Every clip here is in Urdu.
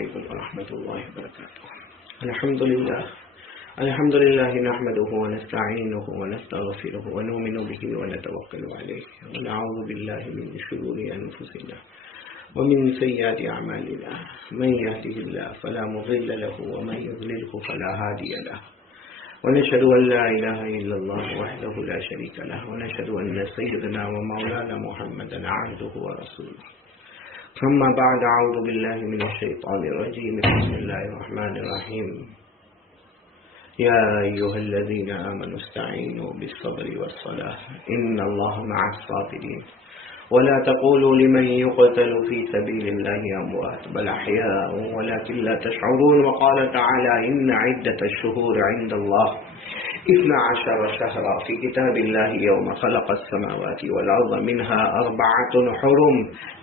علیکم ورحمۃ اللہ وبرکاتہ۔ الحمد للہ نحمده ونستعینه ونستغفره ونؤمن به ونتوکل علیہ ونعوذ باللہ من شرور انفسنا ومن سیئات اعمالنا من يهده الله فلا مضل له ومن يضلل فلا هادي له ونشهد أن لا إله إلا الله وحده لا شريك له ونشهد أن سيدنا ومولانا محمدا عبده ورسوله ثم بعد أعوذ بالله من الشيطان الرجيم بسم الله الرحمن الرحيم يا أيها الذين آمنوا استعينوا بالصبر والصلاة إن الله مع الصابرين ولا تقولوا لمن يقتل في سبيل الله أموات بل أحياء ولكن لا تشعرون وقال تعالى إن عدة الشهور عند الله 12 شهرا في كتاب الله يوم خلق السماوات والأرض منها 4 حرم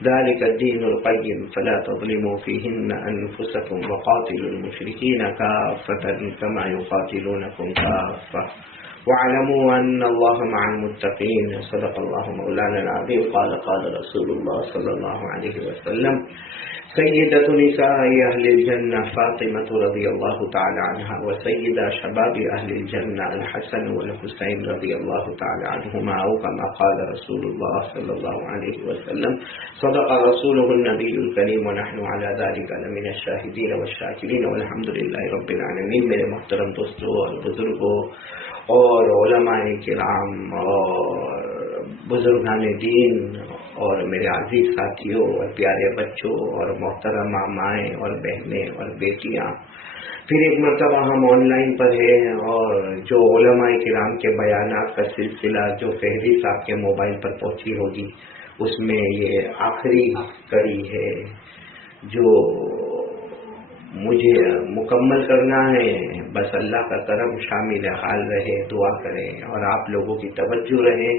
ذلك الدين القيم فلا تظلموا فيهن أنفسكم وقاتلوا المشركين كافة كما يقاتلونكم كافة واعلموا أن الله مع المتقين صدق الله مولانا العظيم قال رسول الله صلى الله عليه وسلم سيدة نساء أهل الجنة فاطمة رضي الله تعالى عنها وسيدة شباب أهل الجنة الحسن والحسين رضي الله تعالى عنهما أو كما قال رسول الله صلى الله عليه وسلم صدق رسوله النبي الكريم ونحن على ذلك لمن الشاهدين والشاكرين والحمد لله رب العالمين۔ میرے محترم دوستوں اور بزرگوں اور علماء کرام اور بزرگان دین اور میرے عزیز ساتھیوں اور پیارے بچوں اور محترم مائیں اور بہنیں اور بیٹیاں، پھر ایک مرتبہ ہم آن لائن پر ہیں اور جو علماء کرام کے بیانات کا سلسلہ جو فہرست آپ کے موبائل پر پہنچی ہوگی اس میں یہ آخری کڑی ہے جو مجھے مکمل کرنا ہے۔ بس اللہ کا کرم شامل حال رہے، دعا کریں اور آپ لوگوں کی توجہ رہے۔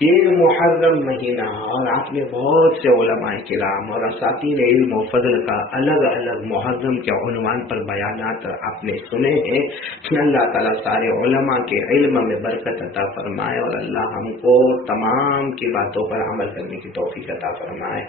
یہ محرم مہینہ اور آپ نے بہت سے علماء کرام اور اساتذہ علم و فضل کا الگ الگ محرم کے عنوان پر بیانات آپ نے سنے ہیں۔ اللہ تعالیٰ سارے علماء کے علم میں برکت عطا فرمائے اور اللہ ہم کو تمام کی باتوں پر عمل کرنے کی توفیق عطا فرمائے۔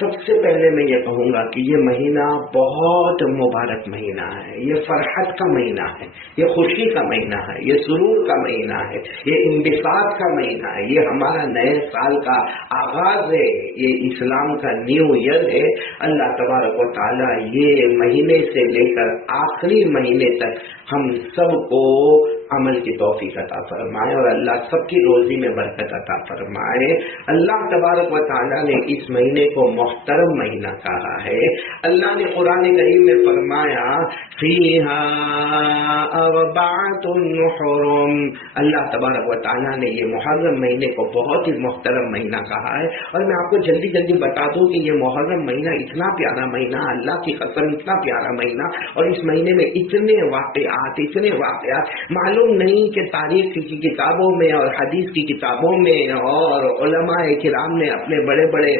سب سے پہلے میں یہ کہوں گا کہ یہ مہینہ بہت مبارک مہینہ ہے، یہ فرحت کا مہینہ ہے، یہ خوشی کا مہینہ ہے، یہ سرور کا مہینہ ہے، یہ انبساط کا مہینہ ہے، یہ ہمارا نئے سال کا آغاز ہے، یہ اسلام کا نیو ایئر ہے۔ اللہ تبارک و تعالیٰ یہ مہینے سے لے کر آخری مہینے تک ہم سب کو عمل کی توفیق عطا فرمائے اور اللہ سب کی روزی میں برکت عطا فرمائے۔ اللہ تبارک و تعالیٰ نے اس مہینے کو محترم مہینہ کہا ہے۔ اللہ نے قرآن کریم میں فرمایا فیہا اربعۃ حرم، اللہ تبارک و تعالیٰ نے یہ محرم مہینے کو بہت ہی محترم مہینہ کہا ہے۔ اور میں آپ کو جلدی جلدی بتا دوں کہ یہ محرم مہینہ اتنا پیارا مہینہ، اللہ کی قسم اتنا پیارا مہینہ، اور اس مہینے میں اتنے واقعات معلوم نہیں کہ تاریخ کی کتابوں میں اور حدیث کی کتابوں میں اور علماء کرام نے اپنے بڑے بڑے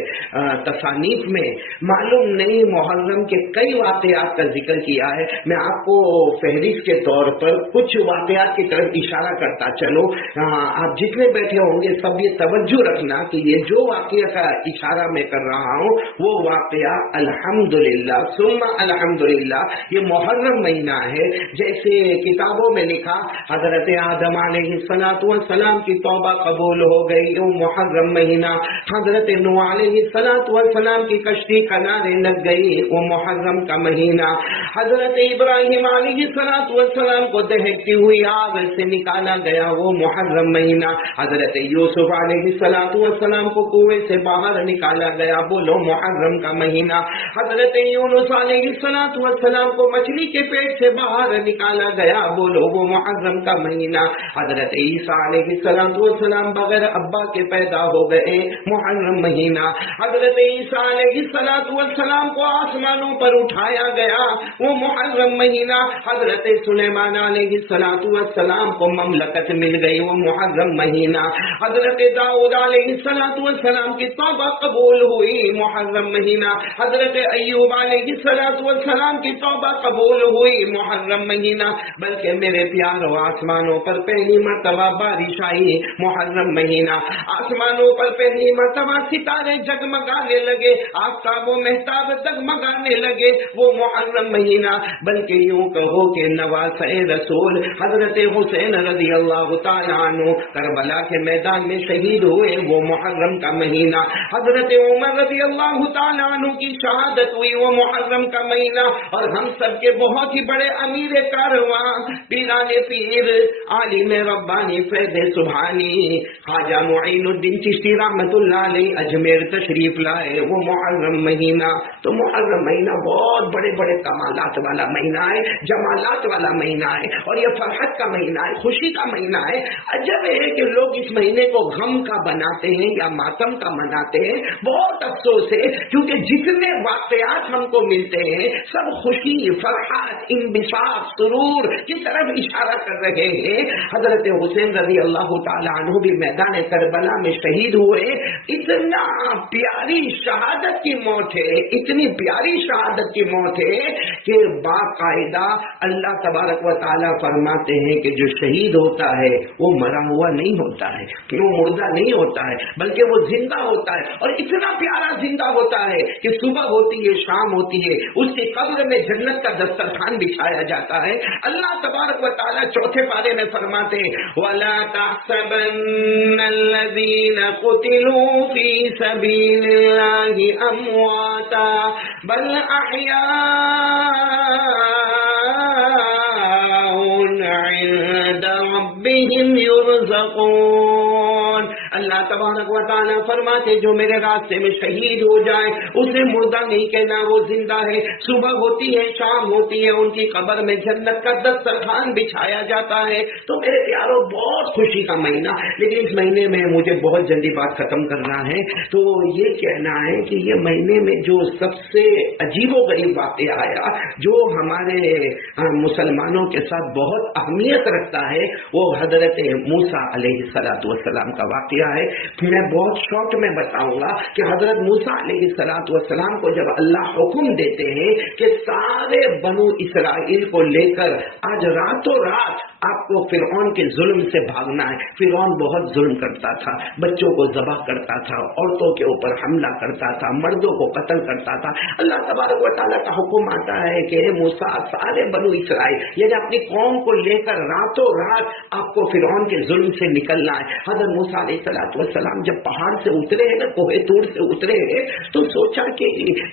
تصانیف میں معلوم نہیں محرم کے کئی واقعات کا ذکر کیا ہے۔ میں آپ کو فہرست کے طور پر کچھ واقعات کی طرف اشارہ کرتا چلو۔ آپ جتنے بیٹھے ہوں گے سب یہ توجہ رکھنا کہ یہ جو واقعہ کا اشارہ میں کر رہا ہوں وہ واقعہ الحمدللہ ثم الحمدللہ یہ محرم مہینہ ہے۔ جیسے کتابوں میں لکھا حضرت آدم علیہ السلام کی توبہ قبول ہو گئی وہ محرم مہینہ، حضرت نوح علیہ السلام کی کشتی کنارے لگ گئی وہ محرم کا مہینہ، حضرت ابراہیم علیہ السلام کو دہکتی ہوئی آگ سے نکالا گیا وہ محرم مہینہ، حضرت یوسف علیہ السلام کو کنویں سے باہر نکالا گیا بولو محرم کا مہینہ، حضرت یونس علیہ السلام کو مچھلی کے پیٹ سے باہر نکالا گیا بولو وہ محرم کا مہینہ، حضرت عیسیٰ علیہ السلام بغیر ابا کے پیدا ہو گئے محرم مہینہ، حضرت عیسیٰ علیہ السلام کو آسمانوں پر اٹھایا گیا وہ محرم مہینہ، حضرت سلیمان علیہ السلام کو مملکت مل گئی وہ محرم مہینہ، حضرت داؤد علیہ السلام کی توبہ قبول ہوئی محرم مہینہ، حضرت ایوب علیہ السلام کی توبہ قبول ہوئی محرم مہینہ۔ بلکہ میرے پیارو آسمانوں پر پہلی مرتبہ بارش آئی، محرم مہینہ، آسمانوں پر پہلی مرتبہ ستارے جگمگانے لگے، آفتاب و مہتاب جگمگانے لگے، وہ محرم مہینہ۔ بلکہ یوں کہو کہ نواسۂ رسول حضرت حسین رضی اللہ تعالیٰ عنہ کربلا کے میدان میں شہید ہوئے، وہ محرم کا مہینہ۔ حضرت عمر رضی اللہ تعالیٰ عنہ کی شہادت ہوئی، وہ محرم کا مہینہ۔ اور ہم سب کے بہت ہی بڑے امیر کارواں پیران پیر عالم ربانی فیض سبحانی خواجہ معین الدین چشتی رحمت اللہ علیہ اجمیر تشریف لائے، وہ محرم مہینہ۔ تو محرم مہینہ بہت بڑے بڑے کمالات والا مہینہ ہے، جمالات والا مہینہ ہے، اور یہ فرحت کا مہینہ ہے، خوشی کا مہینہ ہے۔ عجب ہے کہ لوگ اس مہینے کو غم کا بناتے ہیں یا ماتم کا مناتے ہیں۔ بہت افسوس ہے، کیونکہ جتنے واقعات ہم کو ملتے ہیں سب خوشی، فرحت، انبساط، سرور کی طرف اشارہ کر رہے ہیں۔ حضرت حسین رضی اللہ تعالیٰ عنہ بھی میدان کربلا میں شہید ہوئے۔ اتنا پیاری شہادت کی موت ہے، اتنی پیاری شہادت کی موت ہے کہ باقاعدہ اللہ تبارک و تعالیٰ فرماتے ہیں کہ جو شہید ہوتا ہے وہ مرا ہوا نہیں ہوتا ہے، کہ وہ مردہ نہیں ہوتا ہے، بلکہ وہ زندہ ہوتا ہے، اور اتنا پیارا زندہ ہوتا ہے کہ صبح ہوتی ہے، شام ہوتی ہے، اس کی قبر میں جنت کا دسترخوان بچھایا جاتا ہے۔ اللہ تبارک و تعالیٰ چوتھے پارے میں فرماتے ہیں وَلَا تَحْسَبَنَّ الَّذِينَ قُتِلُوا فِي سَبِيلِ اللَّهِ أَمْوَاتًا بَلْ أَحْيَاءٌ عند ربهم يرزقون۔ اللہ تبارک و تعالیٰ فرماتے جو میرے راستے میں شہید ہو جائے اسے مردہ نہیں کہنا، وہ زندہ ہے۔ صبح ہوتی ہے، شام ہوتی ہے، ان کی قبر میں جنت کا دسترخوان بچھایا جاتا ہے۔ تو میرے پیاروں بہت خوشی کا مہینہ، لیکن اس مہینے میں مجھے بہت جلدی بات ختم کرنا ہے، تو یہ کہنا ہے کہ یہ مہینے میں جو سب سے عجیب و غریب واقعہ آیا جو ہمارے مسلمانوں کے ساتھ بہت اہمیت رکھتا ہے، وہ حضرت موسیٰ علیہ السلام کا واقعہ ہے۔ میں بہت شارٹ میں بتاؤں گا کہ حضرت موسیٰ علیہ السلام کو جب اللہ حکم دیتے ہیں کہ سارے بنو اسرائیل کو لے کر آج راتوں رات آپ کو فرعون کے ظلم سے بھاگنا ہے۔ فرعون بہت ظلم کرتا تھا، بچوں کو ذبح کرتا تھا، عورتوں کے اوپر حملہ کرتا تھا، مردوں کو قتل کرتا تھا۔ اللہ تبارک و تعالیٰ کا حکم آتا ہے کہ موسیٰ سارے بنو اسرائیل یعنی اپنی قوم کو لے کر راتوں رات آپ کو فرعون کے ظلم سے نکلنا ہے۔ حضرت موسیٰ علیہ السلام جب پہاڑ سے اترے ہیں نا، کوہ طور سے اترے ہیں، تو سوچا کہ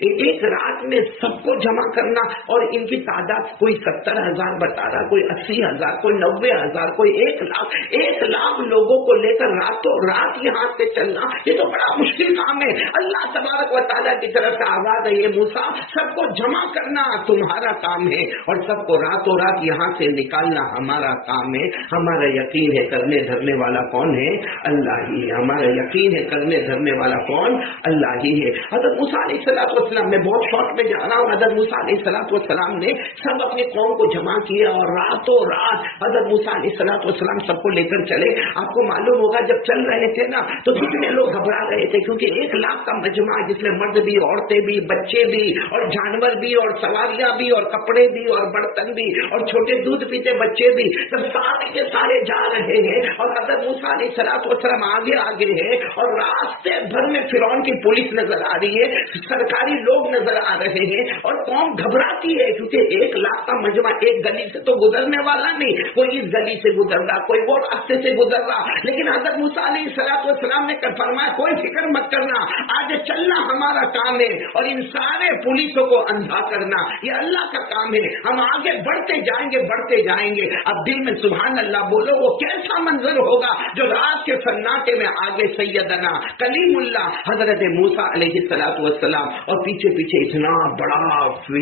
ایک رات میں سب کو جمع کرنا، اور ان کی تعداد کوئی 70,000 بتا رہا، کوئی 80,000، کوئی 90,000، کوئی 1,00,000 لوگوں کو لے کر راتوں رات یہاں سے چلنا، یہ تو بڑا مشکل کام ہے۔ اللہ تبارک و تعالیٰ کی طرف سے آواز ہے یہ موسیٰ سب کو جمع کرنا تمہارا کام ہے، اور سب کو راتوں رات یہاں سے نکالنا ہمارا کام ہے۔ ہمارا یقین ہے کرنے دھرنے والا کون ہے؟ اللہ ہی ہے۔ ہمارا یقین ہے کرنے دھرنے والا کون؟ اللہ ہی ہے۔ حضرت موسیٰ علیہ السلام، میں بہت شارٹ میں جا رہا ہوں، حضرت موسیٰ علیہ السلام نے سب اپنی قوم کو جمع کیا، اور راتوں رات حضرت موسیٰ علیہ السلام سب کو لے کر چلے۔ آپ کو معلوم ہوگا جب چل رہے تھے نا تو کتنے لوگ گھبرا رہے تھے، کیونکہ 1,00,000 کا مجمع جس میں مرد بھی، عورتیں بھی، بچے بھی، اور جانور بھی، اور سواریاں بھی، اور کپڑے بھی، اور برتن بھی، اور چھوٹے دودھ پیتے بچے بھی، سب سارے کے سارے جا رہے ہیں، اور حضرت موسیٰ علیہ السلام آگے آگے ہے، اور راستے بھر میں فرعون کی پولیس نظر آ رہی ہے، سرکاری لوگ نظر آ رہے ہیں، اور قوم گھبراتی ہے، کیونکہ 1,00,000 کا مجمع ایک گلی سے تو گزرنے والا نہیں، کوئی اس گلی سے گزر رہا، کوئی وہ راستے سے گزر رہا، لیکن حضرت موسیٰ علیہ السلام نے فرمایا کوئی فکر مت کرنا، آج چلنا ہمارا کام ہے، اور ان سارے پولیسوں کو اندھا کرنا یہ اللہ کا کام ہے، ہم آگے بڑھتے جائیں گے بڑھتے جائیں گے۔ اب دل میں سبحان اللہ بولو، وہ کیسا منظر ہوگا جو رات کے سناٹے میں آگے سیدنا کلیم اللہ حضرت موسیٰ علیہ السلام، اور پیچھے پیچھے اتنا بڑا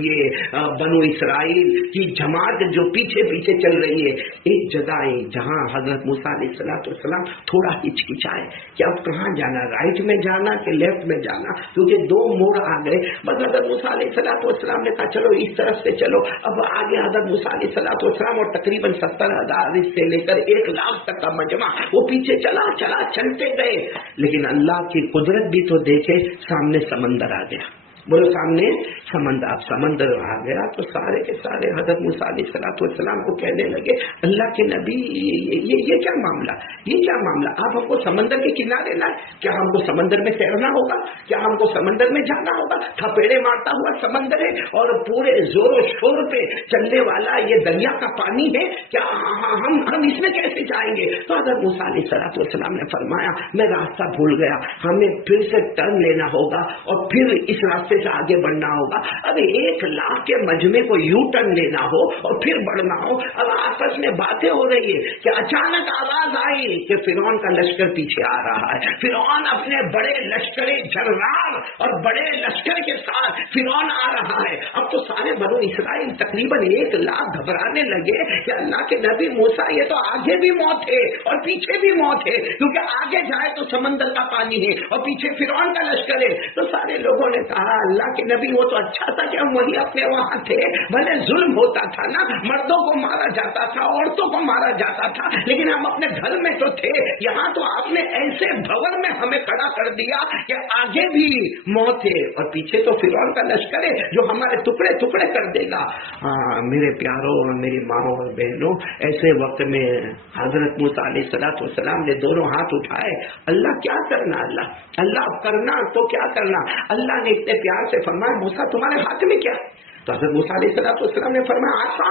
یہ بنو اسرائیل کی جماعت جو پیچھے پیچھے چل رہی ہے۔ ایک جگہ ہے جہاں حضرت موسیٰ علیہ السلام تھوڑا ہچکچائے کہ اب کہاں جانا، رائٹ میں جانا کہ لیفٹ میں جانا، کیونکہ 2 موڑ آ گئے۔ بس حضرت موسیٰ علیہ السلام نے کہا چلو اس طرف سے چلو۔ اب آگے حضرت موسیٰ علیہ السلام اور تقریباً 70,000 سے لے کر 1,00,000 تک کا مجمع وہ پیچھے چلتے گئے، لیکن اللہ کی قدرت بھی تو دیکھے، سامنے سمندر آ گیا۔ بولو سامنے سمندر. اب سمندر آ گیا تو سارے کے سارے حضرت موسیٰ علیہ السلام کو کہنے لگے اللہ کے نبی یہ کیا معاملہ, یہ کیا معاملہ, آپ ہم کو سمندر کے کنارے لائے, کیا ہم کو سمندر میں تیرنا ہوگا, کیا ہم کو سمندر میں جانا ہوگا؟ تھپیڑے مارتا ہوا سمندر ہے اور پورے زور و شور پہ چلنے والا یہ دریا کا پانی ہے, کیا ہم اس میں کیسے جائیں گے؟ تو حضرت موسیٰ علیہ السلام نے فرمایا میں راستہ بھول گیا, ہمیں پھر سے ٹرن لینا ہوگا اور پھر اس راستے سے آگے بڑھنا ہوگا. اب 1,00,000 کے مجمع کو یو ٹرن لینا ہو اور پھر بڑھنا ہو. اب آپس میں باتیں ہو رہی ہے کہ اچانک آواز آئی کہ فرعون کا لشکر پیچھے آ رہا ہے. فرعون اپنے بڑے لشکر جرار اور بڑے لشکر کے ساتھ فرعون آ رہا ہے. اب تو سارے بنو اسرائیل تقریباً 1,00,000 گھبرانے لگے کہ اللہ کے نبی موسیٰ یہ تو آگے بھی موت ہے اور پیچھے بھی موت ہے, کیونکہ آگے جائے تو سمندر کا پانی ہے اور پیچھے فرعون کا لشکر ہے. تو سارے لوگوں نے کہا اللہ کے نبی وہ تو اچھا تھا کہ ہم وہی اپنے وہاں تھے, بھلے ظلم ہوتا تھا نا, مردوں کو مارا جاتا تھا, عورتوں کو مارا جاتا تھا, لیکن ہم اپنے گھر میں تو تھے. یہاں تو آپ نے ایسے بھور میں ہمیں کھڑا کر دیا کہ آگے بھی موت ہے اور پیچھے تو فرعون کا لشکر ہے جو ہمارے ٹکڑے ٹکڑے کر دے گا. میرے پیاروں اور میری ماؤں اور بہنوں, ایسے وقت میں حضرت موسیٰ علیہ السلام نے دونوں ہاتھ اٹھائے. اللہ کیا کرنا, اللہ کرنا تو کیا کرنا. اللہ نے اتنے پیار سے فرمایا موسیٰ تمہارے ہاتھ میں کیا؟ تو حضرت موسیٰ علیہ السلام نے فرمایا آسا.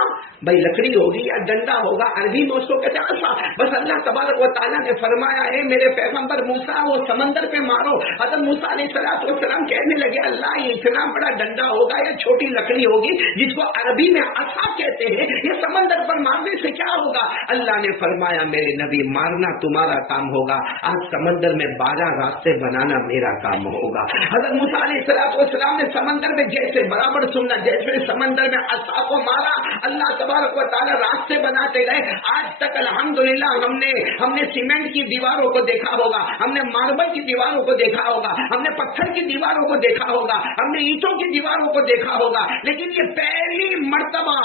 بھائی لکڑی ہوگی یا ڈنڈا ہوگا, عربی میں اس کو کہتے ہیں آسا. بس اللہ تبارک و تعالیٰ نے فرمایا ہے میرے پیغمبر موسیٰ وہ سمندر پہ مارو. حضرت موسیٰ علیہ السلام کہنے لگے اللہ یہ اتنا بڑا ڈنڈا ہوگا یا چھوٹی لکڑی ہوگی جس کو عربی میں آسا کہتے ہیں, یہ سمندر پر مارنے سے کیا ہوگا؟ اللہ نے فرمایا میرے نبی مارنا تمہارا کام ہوگا, آج سمندر میں 12 راستے بنانا میرا کام ہوگا. حضرت موسیٰ علیہ السلام نے سمندر میں جیسے برابر سننا جیسے سمندر میں عصا کو مارا, اللہ تبارک و تعالی راستے بناتے گئے. آج تک الحمدللہ ہم نے سیمنٹ کی دیواروں کو دیکھا ہوگا, ہم نے ماربل کی دیواروں کو دیکھا ہوگا, ہم نے پتھر کی دیواروں کو دیکھا ہوگا, ہم نے اینٹوں کی دیواروں کو دیکھا ہوگا, لیکن یہ پہلی مرتبہ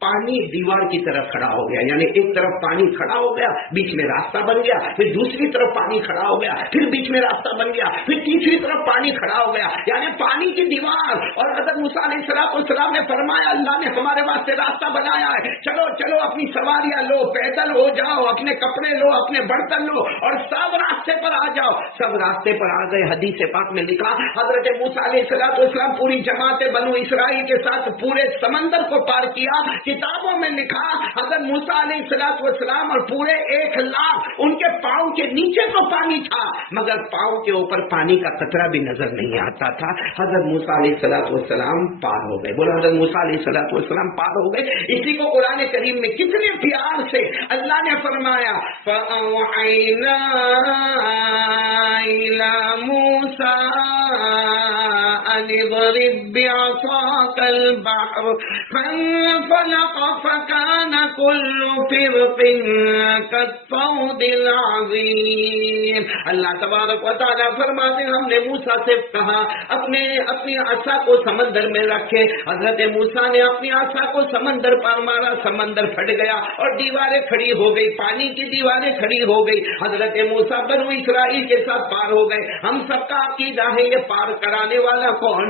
پانی دیوار کی طرف کھڑا ہو گیا. یعنی ایک طرف پانی کھڑا ہو گیا, بیچ میں راستہ بن گیا, پھر دوسری طرف پانی کھڑا ہو گیا, پھر بیچ میں راستہ بن گیا, پھر تیسری طرف پانی کھڑا ہو گیا. یعنی پانی کی دیوار. اور حضرت موسیٰ علیہ السلام نے فرمایا اللہ نے ہمارے واسطے راستہ بنایا ہے, چلو چلو اپنی سواریاں لو, پیدل ہو جاؤ, اپنے کپڑے لو, اپنے برتن لو اور سب راستے پر آ جاؤ. سب راستے پر آ گئے. حدیث پاک میں لکھا حضرت موسیٰ علیہ السلام پوری جماعت بنو اسرائیل کے ساتھ پورے سمندر کو پار کیا. کتابوں میں لکھا حضرت موسیٰ علیہ السلام اور پورے 1,00,000 ان کے پاؤں کے نیچے تو پانی تھا مگر پاؤں کے اوپر پانی کا قطرہ بھی نظر نہیں آتا تھا. حضرت موسیٰ علیہ السلام پار ہو گئے. بولا حضرت موسیٰ علیہ السلام پار ہو گئے. اسی کو قرآن کریم میں کتنے پیار سے اللہ نے فرمایا فَأَوْحَيْنَا إِلَى مُوسَىٰ أَنِ اضْرِب بِّعَصَاكَ الْبَحْرَ فَانفَلَقَ فَكَانَ كُلُّ فِرْقٍ كَالطَّوْدِ الْعَظِيمِ. اللہ تبارک و تعالیٰ فرماتے ہیں ہم نے موسیٰ سے کہا اپنی عصا کو سمندر میں رکھے. حضرت موسیٰ نے اپنی عصا کو سمندر پر مارا, سمندر پھٹ گیا اور دیواریں کھڑی ہو گئی, پانی کی دیواریں کھڑی ہو گئی. حضرت موسیٰ بنو اسرائیل کے ساتھ پار ہو گئے. ہم سب کا عقیدہ ہے یہ پار کرانے والا کون؟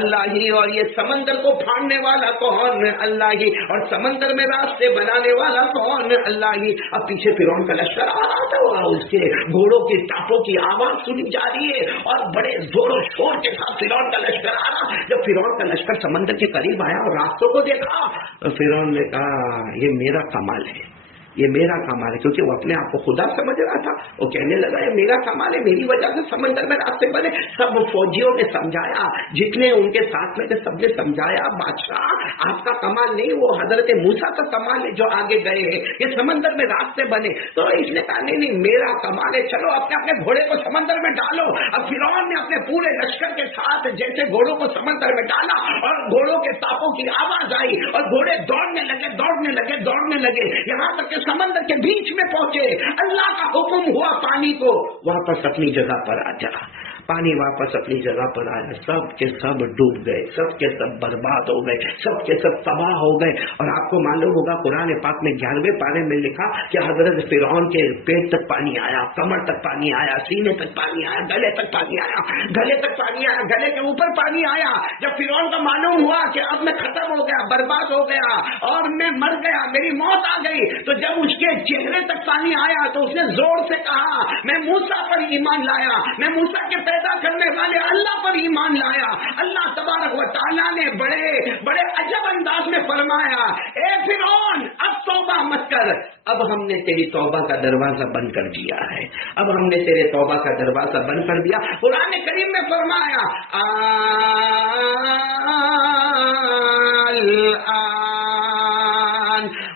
اللہ ہی. اور یہ سمندر کو پھاڑنے والا کون؟ اللہ ہی. اور سمندر میں راستے بنانے والا کون؟ اللہ ہی. اب پیچھے فرعون کا لشکر آ رہا تھا, اس کے گھوڑوں کی ٹاپوں کی آواز سنی جا رہی ہے اور بڑے زور و شور کے ساتھ فرعون کا لشکر آ رہا. جب فرعون کا لشکر سمندر کے قریب آیا اور راستوں کو دیکھا تو فرعون نے کہا یہ میرا کمال ہے, یہ میرا کمال ہے. کیونکہ وہ اپنے آپ کو خدا سمجھ رہا تھا. وہ کہنے لگا یہ میرا کمال ہے, میری وجہ سے سمندر میں راستے بنے. سب فوجیوں نے سمجھایا, جتنے ان کے ساتھ میں تھے سب نے سمجھایا بادشاہ آپ کا کمال نہیں, وہ حضرت موسیٰ کا کمال ہے جو آگے گئے ہیں, یہ سمندر میں راستے بنے. تو اس نے کہا نہیں میرا کمال ہے, چلو اپنے گھوڑے کو سمندر میں ڈالو. اب فرعون نے اپنے پورے لشکر کے ساتھ جیسے گھوڑوں کو سمندر میں ڈالا اور گھوڑوں کے ٹاپوں کی آواز آئی اور گھوڑے دوڑنے لگے یہاں تک کہ سمندر کے بیچ میں پہنچے. اللہ کا حکم ہوا پانی کو واپس اپنی جگہ پر آ جا. پانی واپس اپنی جگہ پر آیا، سب کے سب ڈوب گئے، سب کے سب برباد ہو گئے، سب کے سب تباہ ہو گئے۔ اور آپ کو معلوم ہوگا قرآن پاک میں 11ویں پارے میں لکھا کہ حضرت فرعون کے پیٹ تک پانی آیا، کمر تک پانی آیا، سینے تک پانی آیا، گلے تک پانی آیا، گلے تک پانی آیا، گلے کے اوپر پانی آیا۔ جب فرعون کو معلوم ہوا کہ اب میں ختم ہو گیا، برباد ہو گیا اور میں مر گیا، میری موت آ گئی، تو جب اس کے چہرے تک پانی آیا تو اس نے زور سے کہا میں موسیٰ پر ایمان لایا، میں موسیٰ کے پیدا کرنے والے اللہ پر ایمان لایا۔ اللہ تبارک و تعالیٰ نے بڑے بڑے عجب انداز میں فرمایا، اے فرعون اب توبہ مت کر، اب ہم نے تیری توبہ کا دروازہ بند کر دیا ہے، اب ہم نے تیرے توبہ کا دروازہ بند کر دیا۔ قرآن کریم میں فرمایا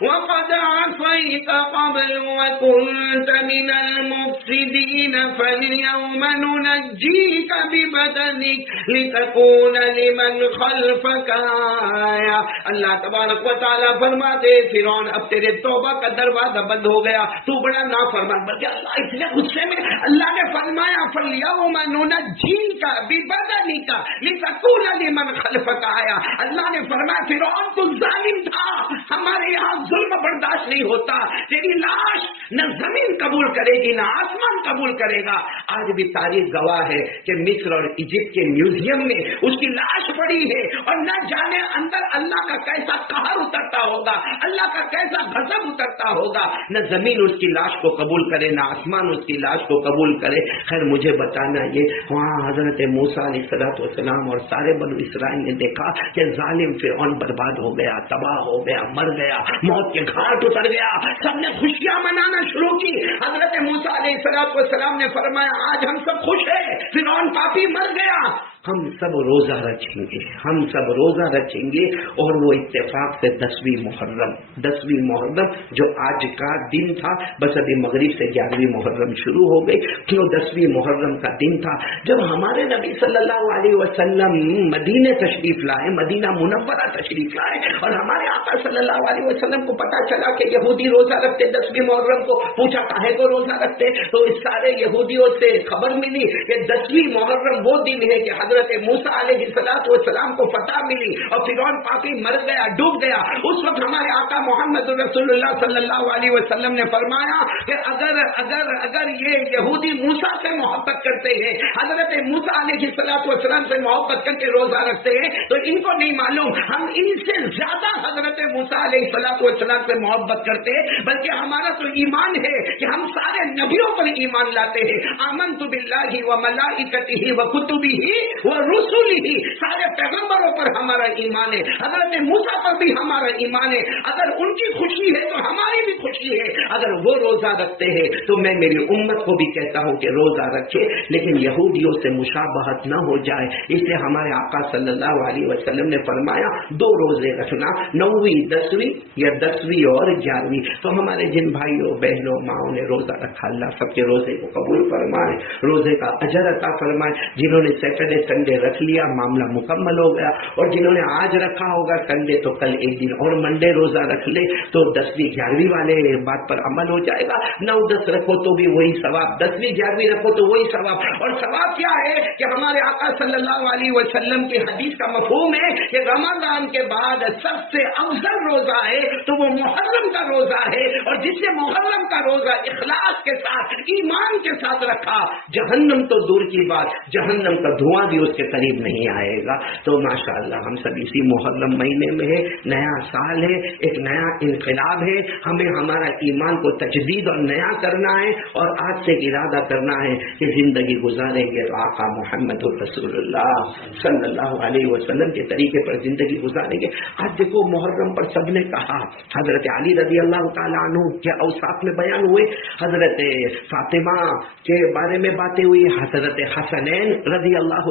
وقد عصيت قبل وكنت من المفسدين فاليوم ننجيك ببدنك لتكون لمن خلفك آية۔ اللہ تبارک و تعالیٰ فرماتے فرعون اب تیرے توبہ کا دروازہ بند ہو گیا، تو بڑا نافرمان، بلکہ اللہ اتنے غصے میں اللہ نے فرمایا فاليوم ننجيك ببدنك لتكون لمن خلفك آية۔ اللہ نے فرمایا فرعون تو ظالم تھا، ہمارے یہاں ظلم برداشت نہیں ہوتا، تیری لاش نہ زمین قبول کرے گی نہ آسمان قبول کرے گا۔ آج بھی تاریخ گواہ ہے کہ مصر اور ایجپٹ کے میوزیم میں اس کی لاش پڑی ہے، اور نہ جانے اندر اللہ کا کیسا قہر اترتا ہوگا، اللہ کا کیسا غضب اترتا ہوگا۔ نہ زمین اس کی لاش کو قبول کرے نہ آسمان اس کی لاش کو قبول کرے۔ خیر مجھے بتانا یہ وہاں حضرت موسیٰ علیہ السلام اور سارے بنو اسرائیل نے دیکھا کہ ظالم فرعون برباد ہو گیا، تباہ ہو گیا، مر گیا، موت کے گھاٹ اتر گیا، سب نے خوشیاں منانا شروع کی۔ حضرت موسیٰ علیہ السلام نے فرمایا آج ہم سب خوش ہیں، فرعون پاپی مر گیا، ہم سب روزہ رکھیں گے، ہم سب روزہ رکھیں گے۔ اور وہ اتفاق سے 10ویں محرم جو آج کا دن تھا، بس ابھی مغرب سے 11ویں محرم شروع ہو گئی، کیوں 10ویں محرم کا دن تھا جب ہمارے نبی صلی اللہ علیہ وسلم مدینے تشریف لائے، مدینہ منورہ تشریف لائے، اور ہمارے آقا صلی اللہ علیہ وسلم کو پتا چلا کہ یہودی روزہ رکھتے 10ویں محرم کو، پوچھا کاہے کو روزہ رکھتے، تو اس سارے یہودیوں سے خبر ملی کہ 10ویں محرم وہ دن ہے کہ حضرت موسیٰ علیہ السلام کو فتح ملی اور فرعون پاپی مر گیا، ڈوب گیا۔ اس وقت ہمارے آقا محمد رسول اللہ صلی اللہ علیہ وسلم نے فرمایا کہ اگر یہ یہودی موسیٰ سے محبت کرتے ہیں، حضرت موسیٰ علیہ السلام سے محبت کر کے روزہ رکھتے ہیں، تو ان کو نہیں معلوم ہم ان سے زیادہ حضرت موسیٰ علیہ السلام سے محبت کرتے ہیں، بلکہ ہمارا تو ایمان ہے کہ ہم سارے نبیوں پر ایمان لاتے ہیں۔ آمنت باللہ و ملائکتہ و کتبہ وہ رسول ہی، سارے پیغمبروں پر ہمارا ایمان ہے، حضرت موسیٰ پر بھی ہمارا ایمان ہے۔ اگر ان کی خوشی ہے تو ہماری بھی خوشی ہے، اگر وہ روزہ رکھتے ہیں تو میں میری امت کو بھی کہتا ہوں کہ روزہ رکھے، لیکن یہودیوں سے مشابہت نہ ہو جائے، اس لیے ہمارے آقا صلی اللہ علیہ وسلم نے فرمایا 2 روزے رکھنا، 9ویں 10ویں یا 10ویں اور 11ویں۔ تو ہمارے جن بھائیوں بہنوں ماؤں نے روزہ رکھا، اللہ سب کے روزے کو قبول فرمائے، روزے کا اجر عطا فرمائے۔ جنہوں نے سیٹرڈے سنڈے رکھ لیا معاملہ مکمل ہو گیا، اور جنہوں نے آج رکھا ہوگا سنڈے تو کل ایک دن اور منڈے روزہ رکھ لے تو 10ویں 11ویں والے بات پر عمل ہو جائے گا۔ 9 10 رکھو تو بھی وہی ثواب، 10ویں 11ویں رکھو تو وہی ثواب۔ اور ثواب کیا ہے کہ ہمارے آقا صلی اللہ علیہ وسلم کی حدیث کا مفہوم ہے کہ رمضان کے بعد سب سے افضل روزہ ہے تو وہ محرم کا روزہ ہے، اور جس نے محرم کا روزہ اخلاص کے ساتھ ایمان کے ساتھ رکھا، جہنم تو دور کی بات، جہنم کا دھواں بھی اس کے قریب نہیں آئے گا۔ تو ماشاءاللہ ہم سب اسی محرم مہینے میں ہے، نیا سال ہے، ایک نیا انقلاب ہے، ہمیں ہمارا ایمان کو تجدید اور نیا کرنا ہے، اور آج سے ارادہ کرنا ہے کہ زندگی گزاریں گے تو آقا محمد رسول اللہ صلی اللہ علیہ وسلم کے طریقے پر زندگی گزاریں گے۔ آج دیکھو محرم پر سب نے کہا، حضرت علی رضی اللہ تعالیٰ عنہ کے اوصاف میں بیان ہوئے، حضرت فاطمہ کے بارے میں باتیں ہوئی، حضرت حسنین رضی اللہ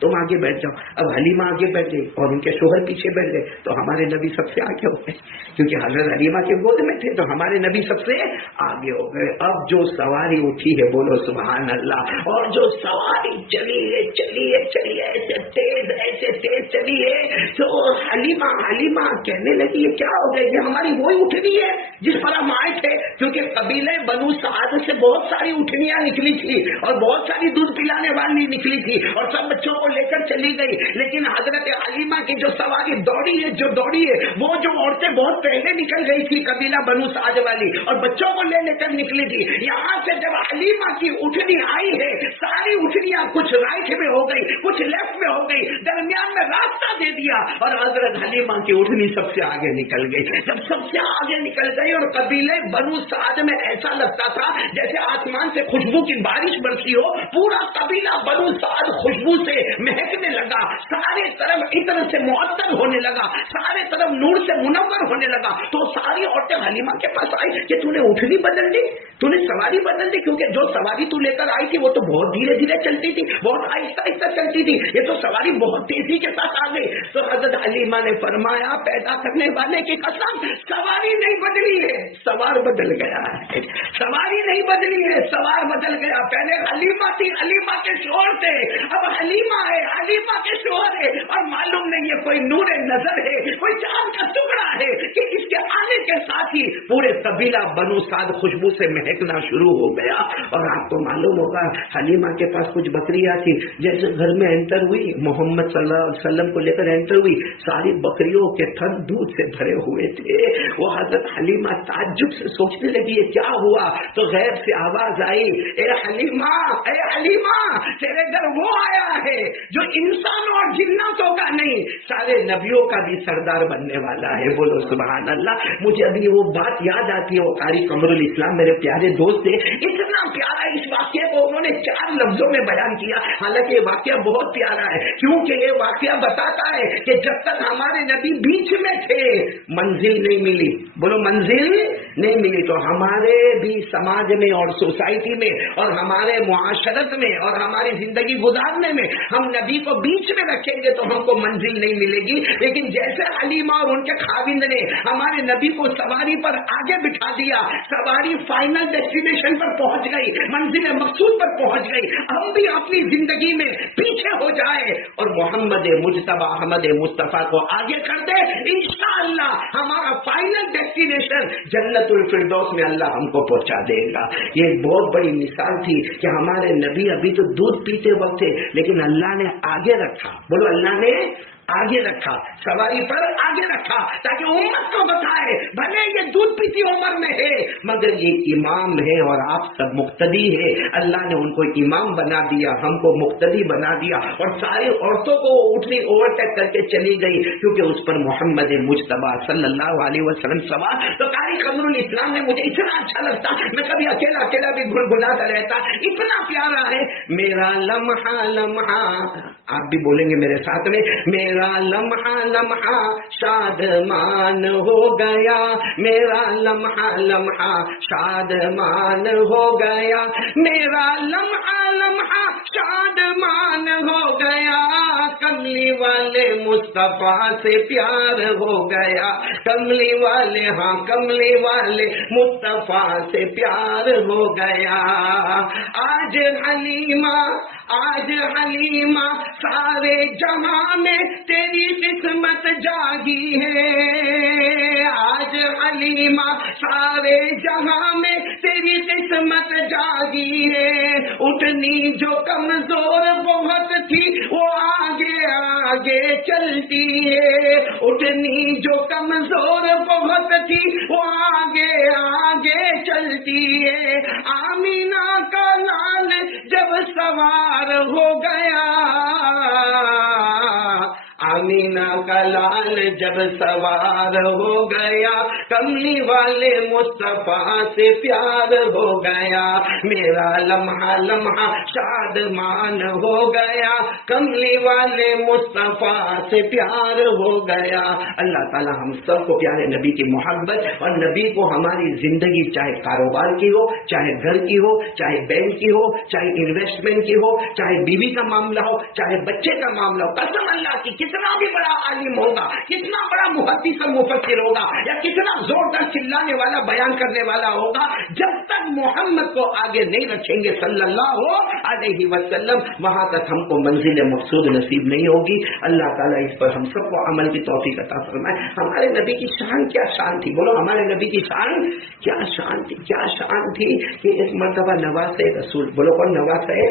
تم آگے بیٹھ جاؤ. اب حلیمہ آگے بیٹھ گئی اور ان کے شوہر پیچھے بیٹھ گئے تو ہمارے نبی سب سے آگے ہو گئے, کیونکہ حضرت حلیمہ کے گود میں تھے تو ہمارے نبی سب سے آگے ہو گئے. اب جو سواری اٹھی ہے بولو سبحان اللہ, اور جو سواری چلی ہے ایسے تیز چلی ہے تو حلیمہ کہنے لگی یہ کیا ہو گیا, یہ ہماری وہی اٹھنی ہے جس پر ہم آئے تھے, کیونکہ قبیلے بنو سعد سے بہت ساری اٹھنیاں نکلی تھی اور بہت ساری دودھ پلانے والی نکلی تھی اور سب بچوں کو لے کر چلی گئی, لیکن حضرت حلیمہ کی جو سواری دوڑی ہے وہ جو عورتیں بہت پہلے نکل گئی تھی قبیلہ بنو سعد والی اور بچوں کو لے کر نکلی تھی. یہاں سے جب حلیمہ کی اٹھنی آئی ہے ساری اٹھنیاں کچھ رائٹ میں ہو گئی کچھ لیفٹ میں ہو گئی, درمیان میں راستہ دے دیا اور حضرت حلیمہ کی اٹھنی سب سے آگے نکل گئی. جب سب سے آگے نکل گئی اور قبیلے بنو سعد میں ایسا لگتا تھا جیسے آسمان سے خوشبو کی بارش برسی ہو, پورا قبیلہ بنو سعد خوشبو سے مہکنے لگا, سارے طرف عطر سے معطر ہونے لگا, سارے طرف نور سے منور ہونے لگا. تو ساری عورتیں حلیمہ کے پاس آئی کہ تو نے اٹھنی بدل دی, تو نے سواری بدل دی, کیونکہ جو سواری تو لے کر آئی تھی وہ تو بہت دھیرے دھیرے چلتی تھی, بہت آہستہ چلتی تھی, یہ تو سواری بہت تیزی کے ساتھ آ گئی. تو حضرت حلیمہ نے فرمایا پیدا کرنے والے کی قسم سواری نہیں بدلی ہے, سوار بدل گیا ہے, سواری نہیں بدلی ہے, سوار بدل گیا. پہلے حلیمہ تھی, حلیمہ کے شوہر تھے, اب حلیمہ ہے, حلیمہ کے شوہر ہے, اور معلوم نہیں ہے کوئی نور نظر ہے, کوئی چاند کا ٹکڑا ہے کہ اس کے آنے کے ساتھ ہی پورے قبیلہ بنو سعد خوشبو سے مہکنا شروع ہو گیا. اور آپ کو معلوم ہوگا حلیمہ کے پاس کچھ بکریاں تھی, جیسے گھر میں انٹر ہوئی محمد صلی اللہ علیہ وسلم کو لے کر انٹر ہوئی, ساری بکریوں کے تھن دودھ سے بھرے ہوئے تھے. وہ حضرت حلیمہ تعجب سے سوچنے لگی یہ کیا ہوا, تو غیب سے آواز آئی اے حلیمہ تیرے گھر وہ آیا ہے جو انسانوں اور جناتوں کا نہیں سارے نبیوں کا بھی سردار بننے والا ہے. بولو سبحان اللہ. مجھے ابھی وہ بات یاد آتی ہے, وہ قاری قمر الاسلام میرے پیارے دوست تھے, اتنا پیارا اس واقعے کو انہوں نے 4 لفظوں میں بیان کیا. حالانکہ یہ واقعہ بہت پیارا ہے, کیونکہ یہ واقعہ بتاتا ہے کہ جب تک ہمارے نبی بیچ میں تھے منزل نہیں ملی. بولو منزل نہیں ملی. تو ہمارے بھی سماج میں اور سوسائٹی میں اور ہمارے معاشرت میں اور ہماری زندگی گزارنے میں ہم نبی کو بیچ میں رکھیں گے تو ہم کو منزل نہیں ملے گی. لیکن جیسے حلیمہ اور ان کے خاوند نے ہمارے نبی کو سواری پر آگے بٹھا دیا, سواری فائنل ڈیسٹینیشن پر پہنچ گئی, منزل مقصود پر پہنچ گئی. ہم بھی اپنی زندگی میں پیچھے ہو جائے اور محمد مجتبی احمد مصطفیٰ کو آگے کر دے, انشاءاللہ ہمارا فائنل ڈیسٹینیشن جنت الفردوس میں اللہ ہم کو پہنچا دے گا. یہ ایک بہت بڑی مثال تھی کہ ہمارے نبی ابھی تو دودھ پیتے وقت تھے, لیکن اللہ نے آگے رکھا. بولو اللہ نے آگے رکھا, سواری پر آگے رکھا تاکہ امت کو بتائے بھلے یہ دودھ پیتی عمر میں ہے مگر یہ امام ہے اور آپ سب مقتدی ہے. اللہ نے ان کو امام بنا دیا, ہم کو مقتدی بنا دیا, اور ساری عورتوں کو اٹھنی اوورٹیک کر کے چلی گئی کیونکہ اس پر محمد مجتبی صلی اللہ علیہ وسلم سوار. تو قاری قمر الاسلام نے مجھے اتنا اچھا لگتا, میں کبھی اکیلا بھی گنگناتا رہتا, اتنا پیارا ہے. میرا لمحہ آپ بھی بولیں گے میرے ساتھ میں, میرا لمحہ شادمان ہو گیا, میرا لمحہ شادمان ہو گیا, میرا لمحہ شادمان ہو گیا, کملی والے مصطفیٰ سے پیار ہو گیا, کملی والے مصطفیٰ سے پیار ہو گیا. آج حلیمہ سارے جہاں میں تیری قسمت جاگی ہے, آج حلیمہ سارے جہاں میں تیری قسمت جاگی ہے. اٹھنی جو کمزور بہت تھی وہ آگے چلتی ہے, اٹھنی جو کمزور بہت تھی وہ آگے چلتی ہے. آمینہ کا لال جب سوار ہو گیا, آمینہ کا لال جب سوار ہو گیا، کملی والے مصطفیٰ سے پیار ہو گیا، میرا لمحہ لمحہ شادمان ہو گیا، کملی والے مصطفیٰ سے پیار ہو گیا۔ اللہ تعالی ہم سب کو پیارے نبی کی محبت اور نبی کو ہماری زندگی، چاہے کاروبار کی ہو، چاہے گھر کی ہو، چاہے بینک کی ہو، چاہے انویسٹمنٹ کی ہو، چاہے بیوی کا معاملہ ہو، چاہے بچے کا معاملہ ہو، قسم اللہ کی کتنا بھی بڑا عالم ہوگا، کتنا بڑا محدث اور مفسر ہوگا، یا کتنا زوردار چلانے والا بیان کرنے والا ہوگا، جب تک محمد کو آگے نہیں رکھیں گے صلی اللہ علیہ وسلم، وہاں تک ہم کو منزل مقصود نصیب نہیں ہوگی۔ اللہ تعالیٰ اس پر ہم سب کو عمل کی توفیق عطا فرمائے۔ ہمارے نبی کی شان کیا شان تھی، بولو ہمارے نبی کی شان کیا شان تھی، کیا شان تھی کہ ایک مرتبہ نواز رسول، بولو کون نواز ہے،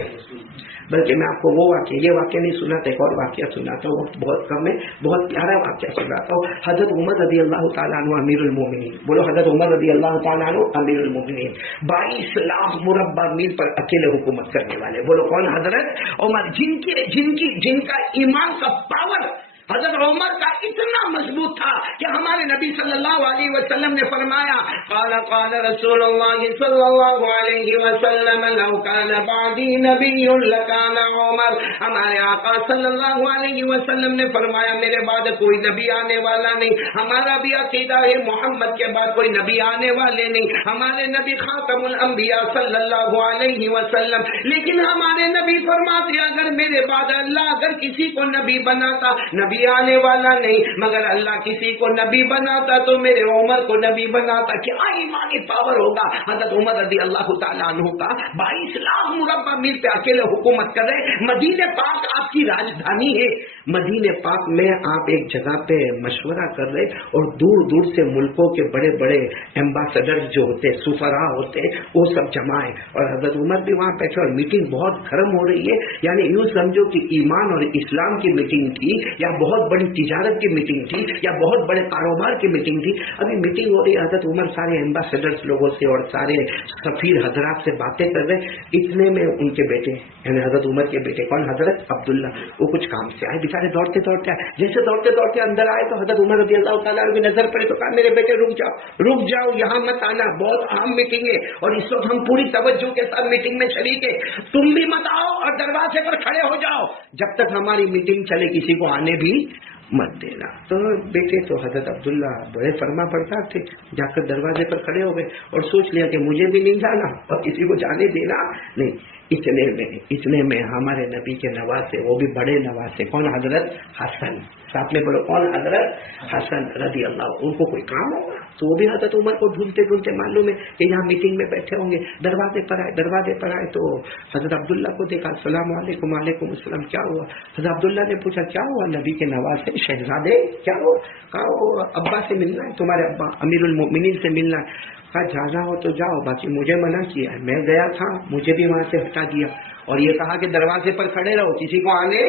بلکہ میں آپ کو وہ واقعہ، یہ واقعہ نہیں سناتا، ایک اور واقعہ سناتا ہوں، وقت بہت کم ہے، بہت پیارا واقعہ سناتا ہوں۔ حضرت عمر رضی اللہ تعالیٰ عنہ امیر المومنین، بولو حضرت عمر رضی اللہ تعالیٰ عنہ امیر المومنین، 22 لاکھ مربع میل پر اکیلے حکومت کرنے والے، بولو کون، حضرت عمر، جن کا ایمان کا پاور حضرت عمر کا اتنا مضبوط تھا کہ ہمارے نبی صلی اللہ علیہ وسلم نے فرمایا، قال رسول اللہ صلی اللہ علیہ وسلم لو کان بعدی نبی لکان عمر، ہمارے آقا صلی اللہ علیہ وسلم نے فرمایا میرے بعد کوئی نبی آنے والا نہیں، ہمارا بھی عقیدہ ہے محمد کے بعد کوئی نبی آنے والے نہیں، ہمارے نبی خاتم الانبیاء صلی اللہ علیہ وسلم، لیکن ہمارے نبی فرماتے اگر میرے بعد اللہ اگر کسی کو نبی بناتا، نبی آنے والا نہیں مگر اللہ کسی کو نبی بناتا تو میرے عمر کو نبی بناتا، کیا ایمانی پاور ہوگا۔ حضرت عمر رضی اللہ تعالیٰ عنہ کا 22 لاکھ مربع میل پہ اکیلے حکومت کر رہے، مدینہ پاک آپ کی راجدھانی ہے، مدینہ پاک میں آپ ایک جگہ پہ مشورہ کر رہے اور دور دور سے ملکوں کے بڑے بڑے ایمبیسڈر جو ہوتے، سفراء ہوتے، وہ سب جمع ہے اور حضرت عمر بھی وہاں بیٹھے اور میٹنگ بہت گرم ہو رہی ہے، یعنی یوں سمجھو کہ ایمان اور اسلام کی میٹنگ تھی یا بہت بڑی تجارت کی میٹنگ تھی یا بہت بڑے کاروبار کی میٹنگ تھی۔ ابھی میٹنگ ہو رہی ہے، حضرت عمر سارے ایمبیسڈرز لوگوں سے اور سارے سفیر حضرات سے باتیں کر رہے، اتنے میں ان کے بیٹے یعنی حضرت عمر کے بیٹے کون، حضرت عبداللہ، وہ کچھ کام سے آئے، بیچارے دوڑتے دوڑتے آئے، جیسے دوڑتے دوڑتے اندر آئے تو حضرت عمر رضی اللہ تعالیٰ عنہ کی نظر پڑی تو کہا میرے بیٹے رک جاؤ یہاں مت آنا، بہت اہم میٹنگ ہے اور اس وقت ہم پوری توجہ کے ساتھ میٹنگ میں شریک ہے، تم بھی مت آؤ اور دروازے پر کھڑے ہو جاؤ، جب تک ہماری میٹنگ چلے کسی کو آنے بھی مت دینا۔ تو بیٹے تو حضرت عبداللہ بڑے فرما بردار تھے، جا کر دروازے پر کھڑے ہو گئے اور سوچ لیا کہ مجھے بھی نہیں جانا اور کسی کو جانے دینا نہیں۔ اتنے میں ہمارے نبی کے نواسے، وہ بھی بڑے نواسے، کون، حضرت حسن، ساتھ میں بولو کون، حضرت حسن رضی اللہ، ان کو کوئی کام ہوگا تو وہ بھی حضرت عمر کو ڈھونڈتے ڈھونڈتے معلوم ہے کہ یہاں میٹنگ میں بیٹھے ہوں گے، دروازے پر آئے تو حضرت عبداللہ کو دیکھا، السلام علیکم، وعلیکم السلام، کیا ہوا؟ حضرت عبداللہ نے پوچھا کیا ہوا؟ نبی کے نواسے شہزادے کیا ہو؟ کہا ابا سے ملنا ہے، تمہارے ابا امیر المؤمنین سے ملنا ہے۔ کہا جانا ہو تو جاؤ، باقی مجھے منع کیا ہے، میں گیا تھا مجھے بھی وہاں سے ہٹا دیا اور یہ کہا کہ دروازے پر کھڑے رہو، کسی کو آنے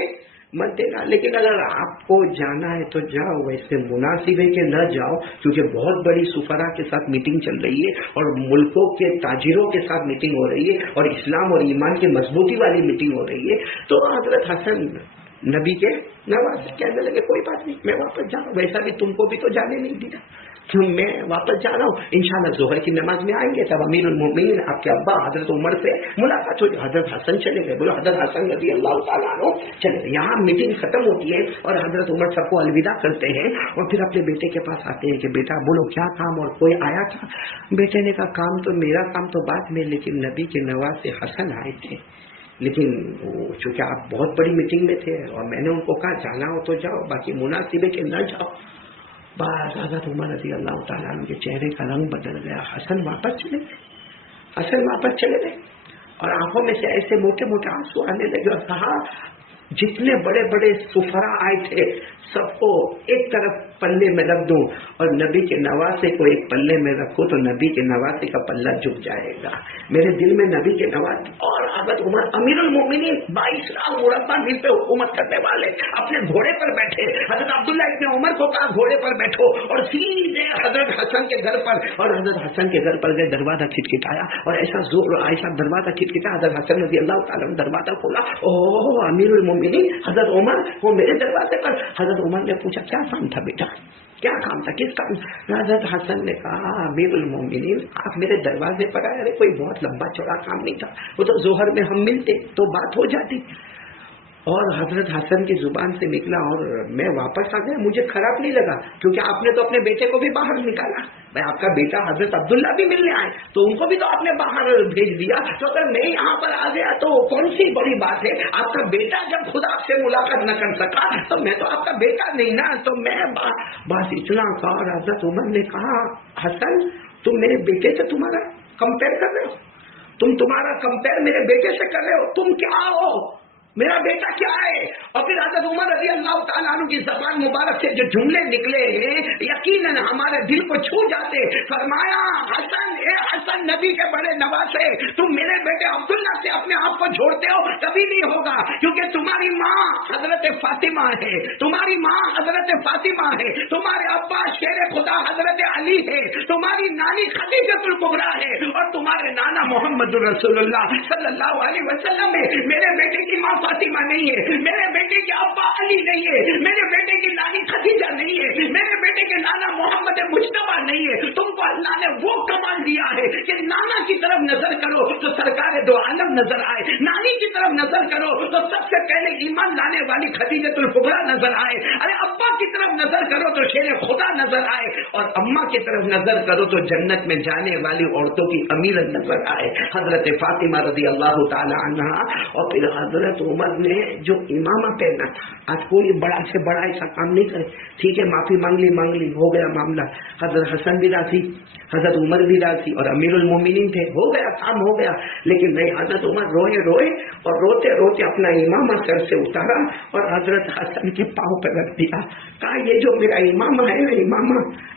مت دینا، لیکن اگر آپ کو جانا ہے تو جاؤ، ویسے مناسب ہے کہ نہ جاؤ کیونکہ بہت بڑی سفراء کے ساتھ میٹنگ چل رہی ہے اور ملکوں کے تاجروں کے ساتھ میٹنگ ہو رہی ہے اور اسلام اور ایمان کی مضبوطی والی میٹنگ ہو رہی ہے۔ تو حضرت حسن نبی کے نواز کہنے لگے کوئی بات نہیں، میں واپس جا رہا ہوں، ویسا بھی تم کو بھی تو جانے نہیں دیا، میں واپس جا رہا ہوں، انشاءاللہ ظہر کی نماز میں آئیں گے تب امیر المومنین آپ کے ابا حضرت عمر سے ملاقات ہو جائے۔ حضرت حسن چلے گئے، بولو حضرت حسن رضی اللہ تعالیٰ عنہ چلے گئے، یہاں میٹنگ ختم ہوتی ہے اور حضرت عمر سب کو الوداع کرتے ہیں اور پھر اپنے بیٹے کے پاس آتے ہیں کہ بیٹا بولو کیا کام، اور کوئی آیا تھا؟ بیٹے نے کہا کام تو میرا کام تو بعد میں، لیکن نبی کے نواز سے حسن آئے تھے، لیکن چونکہ آپ بہت بڑی میٹنگ میں تھے اور میں نے ان کو کہا جانا ہو تو جاؤ، باقی مناسب ہے کہ نہ جاؤ۔ بس حضرت عمر رضی اللہ تعالیٰ عنہ کے چہرے کا رنگ بدل گیا، حسن واپس چلے گئے اور آنکھوں میں سے ایسے موٹے موٹے آنسو آنے لگے اور کہا جتنے بڑے بڑے سفراء آئے تھے سب کو ایک طرف پلے میں رکھ دوں اور نبی کے نواسے کو ایک پلے میں رکھو تو نبی کے نواسے کا پلہ جھک جائے گا۔ میرے دل میں نبی کے نواسے اور حضرت عمر امیر المومنین 22 لاکھ مربع میل پہ حکومت کرنے والے اپنے گھوڑے پر بیٹھے، حضرت عبداللہ ابن عمر کو کہا گھوڑے پر بیٹھو اور سیدھے حضرت حسن کے گھر پر، اور حضرت حسن کے گھر پر گئے، دروازہ کھٹکھٹایا اور ایسا زور عائشہ دروازہ کھٹکھٹایا، حضرت حسن رضی اللہ تعالیٰ نے دروازہ کھولا، اوہ امیر المومنین حضرت عمر وہ میرے دروازے پر. حضرت عمر نے پوچھا کیا کام تھا بیٹا, کیا کام تھا, کس کام؟ حضرت حسن نے کہا امیر المومنین آپ میرے دروازے پر آئے. ارے کوئی بہت لمبا چوڑا کام نہیں تھا, وہ تو ظہر میں ہم ملتے تو بات ہو جاتی. اور حضرت حسن کی زبان سے نکلا اور میں واپس آ گیا. مجھے خراب نہیں لگا کیونکہ آپ نے تو اپنے بیٹے کو بھی باہر نکالا. میں آپ کا بیٹا حضرت عبداللہ بھی ملنے آئے تو ان کو بھی تو آپ نے باہر بھیج دیا. تو اگر میں یہاں پر آ گیا تو کون سی بڑی بات ہے. آپ کا بیٹا جب خود آپ سے ملاقات نہ کر سکا تو میں تو آپ کا بیٹا نہیں نا. تو میں بس اتنا کہا. اور حضرت عمر نے کہا حسن تم میرے بیٹے سے تمہارا کمپیئر کر رہے ہو, تم تمہارا کمپیئر میرے بیٹے سے کر رہے ہو. تم کیا ہو, میرا بیٹا کیا ہے؟ اور پھر حضرت عمر رضی اللہ تعالیٰ عنہ کی زبان مبارک سے جو جملے نکلے ہیں یقیناً ہمارے دل کو چھو جاتے. فرمایا حسن, اے حسن نبی کے بڑے نواسے, تم میرے بیٹے عبداللہ سے اپنے آپ کو جوڑتے ہو, کبھی نہیں ہوگا. کیونکہ تمہاری ماں حضرت فاطمہ ہے, تمہاری ماں حضرت فاطمہ ہے, تمہارے ابا شیر خدا حضرت علی ہے, تمہاری نانی خدیجہ الکبریٰ ہے, اور تمہارے نانا محمد رسول اللہ صلی اللہ علیہ وسلم ہے. میرے بیٹے کی ماں فاطمہ نہیں ہے, میرے بیٹے کے ابا علی نہیں ہے, میرے بیٹے کی نانی خدیجہ نہیں ہے, میرے بیٹے کے نانا محمد مجتبیٰ نہیں ہے. تم کو اللہ نے وہ کمال دیا ہے کہ نانا کی طرف نظر کرو تو سرکار دو عالم نظر آئے, نانی کی طرف نظر کرو تو سب سے پہلے ایمان لانے والی خدیجہ الکبریٰ نظر آئے, ارے ابا کی طرف نظر کرو تو شیر خدا نظر آئے, اور اماں کی طرف نظر کرو تو جنت میں جانے والی عورتوں کی امیر نظر آئے حضرت فاطمہ رضی اللہ تعالی عنہا. اور پھر حضرت عمر نے جو امامہ پہنا تھا, آج کوئی بڑا سے بڑا ایسا کام نہیں کرے, ٹھیک ہے معافی مانگ لی ہو گیا معاملہ. حضرت حسن بھی راضی, حضرت عمر بھی راضی, اور امیر المومنین تھے, ہو گیا کام ہو گیا. لیکن نہیں, حضرت عمر روئے اور روتے روتے اپنا امامہ سر سے اتارا اور حضرت حسن کے پاؤں پہ رکھ دیا. کہا یہ جو میرا امامہ ہے نا,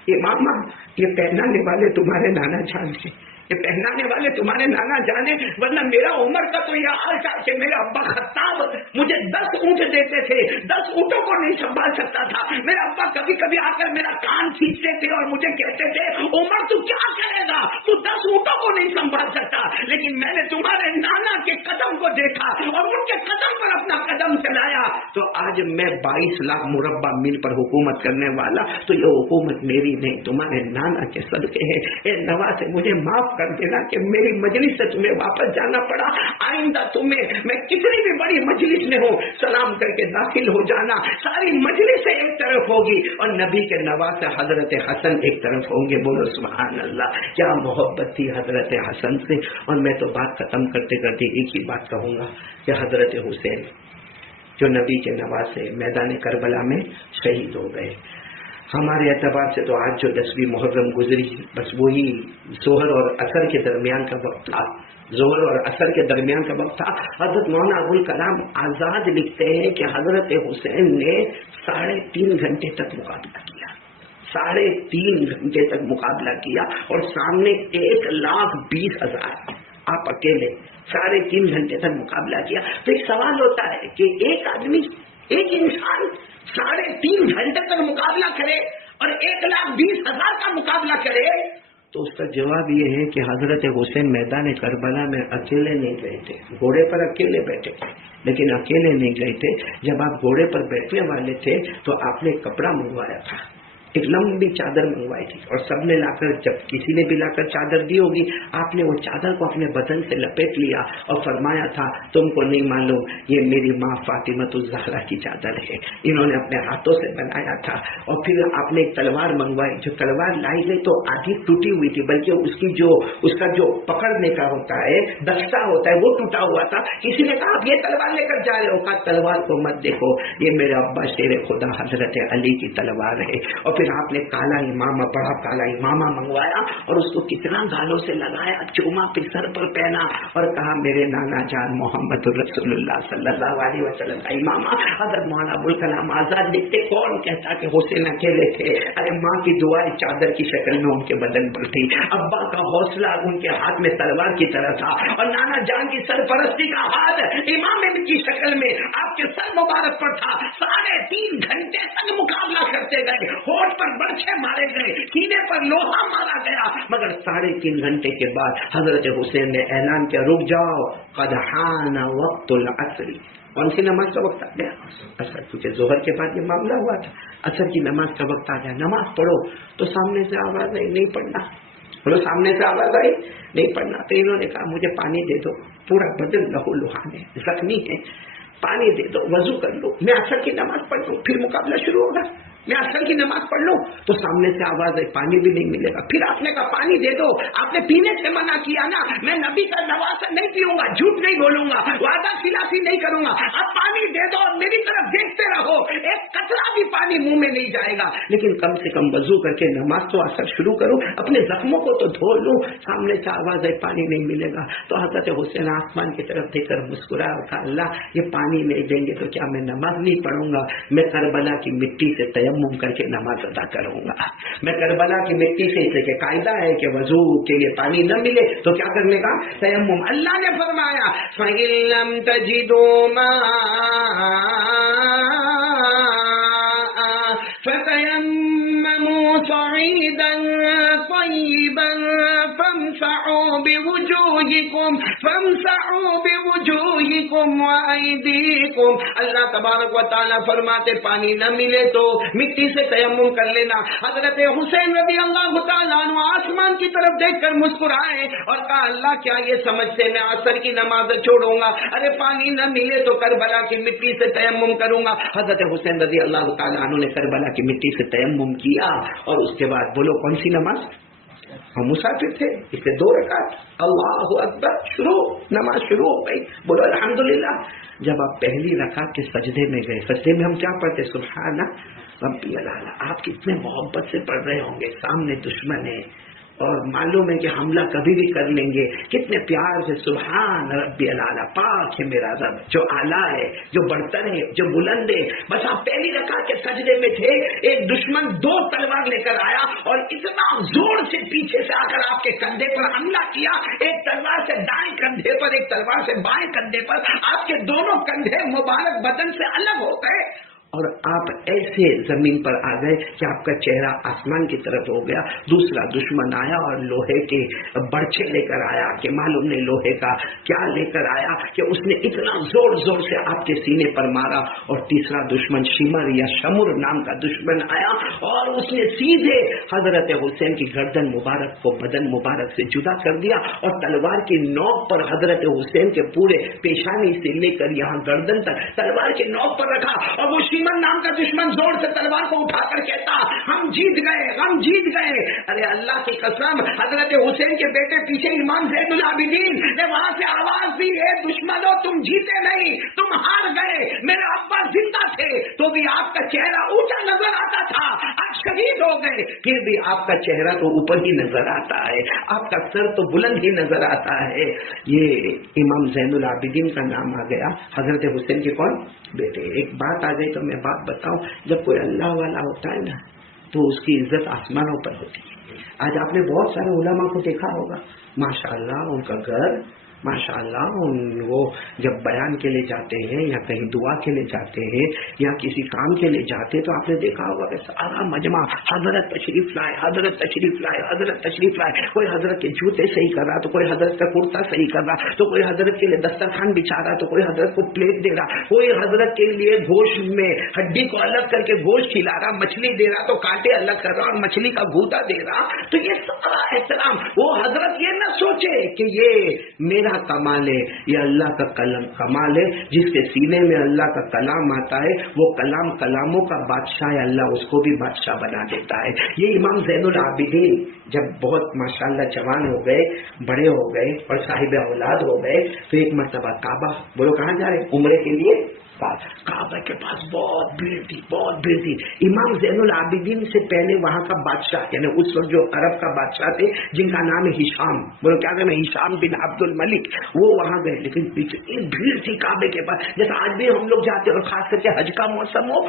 امامہ یہ پہنانے والے تمہارے نانا جان ہیں, یہ پہنانے والے تمہارے نانا جانے, ورنہ میرا عمر کا تو یہ حال تھا کہ میرا ابا خطاب مجھے 10 اونٹ دیتے تھے, 10 اونٹوں کو نہیں سنبھال سکتا تھا. میرا ابا کبھی کبھی آ کر میرا کان کھینچتے تھے اور مجھے کہتے تھے عمر تو کیا کرے گا, تو 10 اونٹوں کو نہیں سنبھال سکتا. لیکن میں نے تمہارے نانا کے قدم کو دیکھا اور ان کے قدم پر اپنا قدم چلایا, تو آج میں 22 لاکھ مربع میل پر حکومت کرنے والا. تو یہ حکومت میری نہیں, تمہارے نانا کے صدقے ہے. اے نواز مجھے معاف کر دینا کہ میری مجلس سے تمہیں واپس جانا پڑا. آئندہ تمہیں میں کتنی بھی بڑی مجلس میں ہوں سلام کر کے داخل ہو جانا. ساری مجلس ایک طرف ہوگی اور نبی کے نواز حضرت حسن ایک طرف ہوں گے. بولو سبحان اللہ, کیا محبت تھی حضرت حسن سے. اور میں تو بات ختم کرتے کرتے ایک ہی بات کہوں گا کہ حضرت حسین جو نبی کے نواسے میدان کربلا میں شہید ہو گئے. ہمارے اعتبار سے تو آج جو 10ویں محرم گزری بس وہی ظہر اور عصر کے درمیان کا وقت تھا, ظہر اور عصر کے درمیان کا وقت تھا. حضرت مولانا ابوالکلام آزاد لکھتے ہیں کہ حضرت حسین نے 3.5 گھنٹے تک مقابلہ کیا, 3.5 گھنٹے تک مقابلہ کیا, اور سامنے 1,20,000 آپ اکیلے 3.5 گھنٹے تک مقابلہ کیا. تو ایک سوال ہوتا ہے کہ ایک آدمی, ایک انسان 3.5 گھنٹے تک مقابلہ کرے اور 1,20,000 کا مقابلہ کرے, تو اس کا جواب یہ ہے کہ حضرت حسین میدان کربلا میں اکیلے نہیں گئے تھے. گھوڑے پر اکیلے بیٹھے تھے, لیکن اکیلے نہیں گئے تھے. جب آپ گھوڑے پر بیٹھنے والے تھے تو آپ نے کپڑا منگوایا تھا, ایک لمبی چادر منگوائی تھی, اور سب نے لا کر, جب کسی نے بھی لا کر چادر دی ہوگی, آپ نے وہ چادر کو اپنے بدن سے لپیٹ لیا اور فرمایا تھا تم کو نہیں معلوم یہ میری ماں فاطمہ الزہرا کی چادر ہے, انہوں نے اپنے ہاتھوں سے بنایا تھا. اور پھر آپ نے ایک تلوار منگوائی, جو تلوار لائی گئی تو آدھی ٹوٹی ہوئی تھی, بلکہ اس کا جو پکڑنے کا ہوتا ہے, دستہ ہوتا ہے, وہ ٹوٹا ہوا تھا. کسی نے کہا آپ یہ تلوار لے کر جا رہے ہو, کہا تلوار کو مت دیکھو, یہ میرے ابا شیر خدا حضرت علی کی تلوار ہے. اور پھر آپ نے کالا امامہ, بڑا کالا امامہ منگوایا اور اس کو کتنا گالوں سے لگایا, چوما پہ سر پر پہنا اور کہا میرے نانا جان محمد رسول اللہ صلی اللہ علیہ وسلم کا امامہ. حضرت مولانا ابوالکلام آزاد لکھتے کون کہتا کہ حسین اکیلے تھے, ارے ماں کی دعائیں چادر کی شکل میں ان کے بدن پر تھی, ابا کا حوصلہ ان کے ہاتھ میں تلوار کی طرح تھا, اور نانا جان کی سرپرستی کا ہاتھ امام کی شکل میں آپ کے سر مبارک پر تھا. 3.5 گھنٹے تک مقابلہ کرتے گئے, ہو ہوٹھ پر برچھے مارے گئے, سینے پر لوہا مارا گیا, مگر 3.5 گھنٹے کے بعد حضرت حسین نے اعلان کیا, رک جاؤ, قد حان وقت العصر. کون سی نماز کا وقت آ گیا؟ اثر, کیونکہ ظہر کے بعد یہ معاملہ ہوا تھا. اثر کی نماز کا وقت آ گیا, نماز پڑھو. تو سامنے سے آواز آئی, نہیں پڑھنا. بولو, سامنے سے آواز آئی, نہیں پڑھنا. تو انہوں نے کہا, مجھے پانی دے دو, پورا بدن لہو لہان ہے, زخمی ہے, پانی دے دو, وضو کر لو, میں اثر کی نماز پڑھ لوں, پھر مقابلہ شروع ہوگا. میں اثر کی نماز پڑھ لوں. تو سامنے سے آواز ہے, پانی بھی نہیں ملے گا. پھر آپ نے کہا, پانی دے دو. آپ نے پینے سے منع کیا نا, میں نبی کا نواسا نہیں پیوں گا, جھوٹ نہیں بولوں گا, وعدہ خلافی نہیں کروں گا. آپ پانی دے دو اور میری طرف دیکھتے رہو, ایک قطرہ بھی پانی منہ میں نہیں جائے گا, لیکن کم سے کم وضو کر کے نماز تو اثر شروع کروں, اپنے زخموں کو تو دھو لوں. سامنے سے آواز ہے, پانی نہیں ملے گا. تو حضرت حسین آسمان کی طرف دیکھ کر مسکرایا اور کہا, اللہ یہ پانی نہیں دیں گے تو کیا میں نماز نہیں پڑھوں گا؟ میں کربلا کی مٹی سے تیمم کر کے نماز ادا کروں گا. میں کربلا کی مٹی سے, اسے کہ قاعدہ ہے کہ وضو کے لیے پانی نہ ملے تو کیا کرنے کا؟ تیمم. اللہ نے فرمایا, فَإِن لَّمْ تَجِدُوا مَاءً فَتَيَمَّمُوا صَعِيدًا طَيِّبًا فَامْسَحُوا بِوُجُوهِكُمْ وَأَيْدِيكُمْ. اللہ تبارک و تعالیٰ فرماتے, پانی نہ ملے تو مٹی سے تیمم کر لینا. حضرت حسین رضی اللہ تعالیٰ عنہ آسمان کی طرف دیکھ کر مسکرائے اور کہا, اللہ کیا یہ سمجھتے میں عصر کی نماز چھوڑوں گا؟ ارے پانی نہ ملے تو کربلا کی مٹی سے تیمم کروں گا. حضرت حسین رضی اللہ تعالیٰ عنہ نے کربلا کی مٹی سے تیمم کیا اور اس کے بعد بولو کون سی نماز؟ ہم مسافر تھے, اس سے 2 رکعت, اللہ اکبر, شروع, نماز شروع ہو گئی. بولو الحمدللہ. جب آپ پہلی رکعت کے سجدے میں گئے, سجدے میں ہم کیا پڑھتے؟ سبحان ربی الاعلی. آپ کتنے محبت سے پڑھ رہے ہوں گے, سامنے دشمن ہے اور معلوم ہے کہ حملہ کبھی بھی کر لیں گے, کتنے پیار سے سبحان ربی الاعلی, پاک ہے میرا رب جو اعلیٰ ہے, جو برتر ہے, جو بلند ہے. بس آپ پہلی رکعت کے سجدے میں تھے, ایک دشمن 2 تلوار لے کر آیا اور اتنا زور سے پیچھے سے آ کر آپ کے کندھے پر حملہ کیا, ایک تلوار سے دائیں کندھے پر, ایک تلوار سے بائیں کندھے پر. آپ کے دونوں کندھے مبارک بدن سے الگ ہو گئے اور آپ ایسے زمین پر آ گئے کہ آپ کا چہرہ آسمان کی طرف ہو گیا. دوسرا دشمن آیا اور لوہے کے برچھے لے کر آیا کہ معلوم نہیں لوہے کا کیا لے کر آیا کہ اس نے اتنا زور زور سے آپ کے سینے پر مارا. اور تیسرا دشمن شمر یا شمر نام کا دشمن آیا اور اس نے سیدھے حضرت حسین کی گردن مبارک کو بدن مبارک سے جدا کر دیا اور تلوار کی نوک پر حضرت حسین کے پورے پیشانی سے لے کر یہاں گردن تک تلوار کی نوک پر رکھا. اور وہ شمر نام کا دشمن زور سے تلوار کو اٹھا کر کہتا, ہم جیت گئے, ہم جیت گئے. ارے اللہ کی قسم, حضرت حسین کے بیٹے پیچھے امام زین العابدین نے وہاں سے آواز دی, اے دشمنوں تم جیتے نہیں, تم ہار گئے. میرے ابا زندہ تھے تو بھی آپ کا چہرہ اونچا نظر آتا تھا, اب شہید ہو گئے پھر بھی آپ کا چہرہ تو اوپر ہی نظر آتا ہے, آپ کا سر تو بلند ہی نظر آتا ہے. یہ امام زین العابدین کا نام آ گیا, حضرت حسین کے کون بیٹے. ایک بات آ گئی تو میں بات بتاؤں, جب کوئی اللہ والا ہوتا ہے نا تو اس کی عزت آسمانوں پر ہوتی ہے. آج آپ نے بہت سارے علماء کو دیکھا ہوگا, ماشاءاللہ ان کا گھر, ماشاءاللہ وہ جب بیان کے لیے جاتے ہیں یا کہیں دعا کے لیے جاتے ہیں یا کسی کام کے لیے جاتے ہیں تو آپ نے دیکھا ہوگا کہ سارا مجمع حضرت تشریف لائے, حضرت تشریف لائے, حضرت تشریف لائے. کوئی حضرت کے جوتے صحیح کر رہا تو کوئی حضرت کا کرتا صحیح کر رہا تو کوئی حضرت کے لیے دسترخوان بچھا رہا تو کوئی حضرت کو پلیٹ دے رہا, کوئی حضرت کے لیے گوشت میں ہڈی کو الگ کر کے گوشت کھلا رہا, مچھلی دے رہا تو کانٹے الگ کر رہا اور مچھلی کا گودا دے رہا. تو یہ سارا احترام. وہ حضرت یہ نہ سوچے کہ یہ میرا کمال ہے, یہ اللہ کا کمال ہے. جس کے سینے میں اللہ کا کلام آتا ہے وہ کلام کلاموں کا بادشاہ ہے, اللہ اس کو بھی بادشاہ بنا دیتا ہے. یہ امام زین العابدین جب بہت ماشاءاللہ جوان ہو گئے, بڑے ہو گئے اور صاحب اولاد ہو گئے تو ایک مرتبہ کعبہ, بولو کہاں جا رہے ہیں؟ عمرے کے لیے. کعبہ کے پاس بہت بھیڑ تھی, بہت بھیڑ تھی. امام زین العابدین سے پہلے وہاں کا بادشاہ یعنی اس وقت جو عرب کا بادشاہ تھے جن کا نام ہے ہشام, بولو کیا نام ہے؟ ہشام بن عبد الملک. وہ وہاں گئے لیکن اتنی بھیڑ تھی کعبے کے پاس, جیسے آج بھی ہم لوگ جاتے ہیں اور خاص کر کے حج کا موسم ہو,